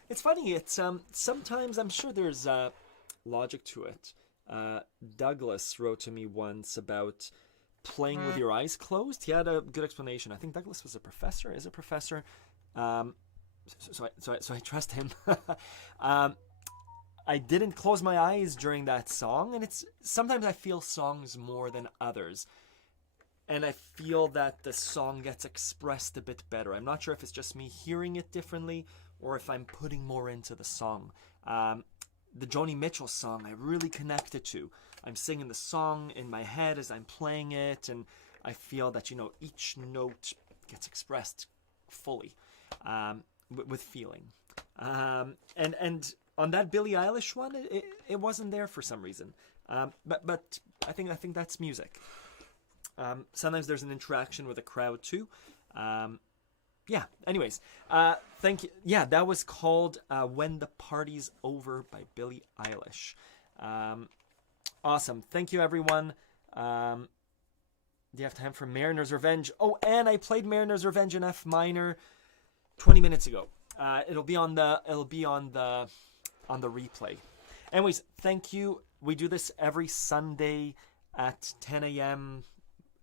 It's funny. It's sometimes I'm sure there's logic to it. Douglas wrote to me once about playing with your eyes closed. He had a good explanation. I think Douglas was a professor. Is a professor. So I trust him. I didn't close my eyes during that song, and it's sometimes I feel songs more than others. And I feel that the song gets expressed a bit better. I'm not sure if it's just me hearing it differently or if I'm putting more into the song. The Joni Mitchell song I really connected to. I'm singing the song in my head as I'm playing it, and I feel that, each note gets expressed fully with feeling. And on that Billie Eilish one, it wasn't there for some reason. But I think that's music. Sometimes there's an interaction with a crowd too. Anyways, thank you. Yeah, that was called When the Party's Over by Billie Eilish. Awesome. Thank you, everyone. Do you have time for Mariner's Revenge? Oh, and I played Mariner's Revenge in F minor 20 minutes ago. It'll be on the replay. Anyways, thank you. We do this every Sunday at 10 a.m.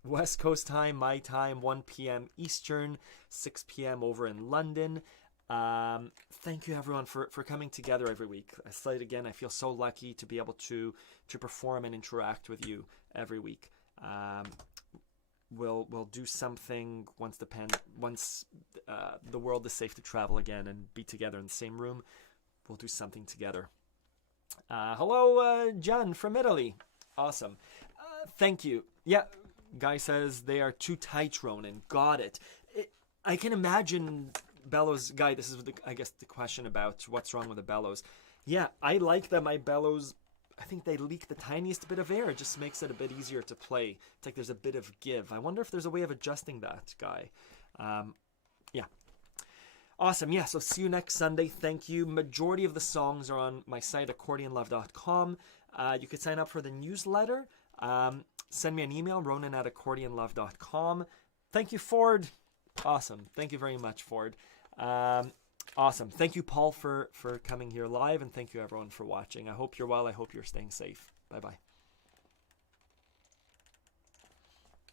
West Coast time, my time, 1 p.m. Eastern, 6 p.m. over in London. Thank you, everyone, for coming together every week. I say it again, I feel so lucky to be able to perform and interact with you every week. We'll do something once the world is safe to travel again and be together in the same room. We'll do something together. Hello, John from Italy. Awesome. Thank you. Yeah. Guy says they are too tight, Ronan. Got it. I can imagine bellows, Guy, this is I guess the question about what's wrong with the bellows. Yeah, I like that my bellows, I think they leak the tiniest bit of air. It just makes it a bit easier to play. It's like there's a bit of give. I wonder if there's a way of adjusting that, Guy. Yeah. Awesome. Yeah, so see you next Sunday. Thank you. Majority of the songs are on my site, accordionlove.com. You could sign up for the newsletter. Send me an email, ronan@accordionlove.com. Thank you, Ford. Awesome. Thank you very much, Ford. Awesome. Thank you, Paul, for coming here live, and thank you, everyone, for watching. I hope you're well. I hope you're staying safe. Bye-bye.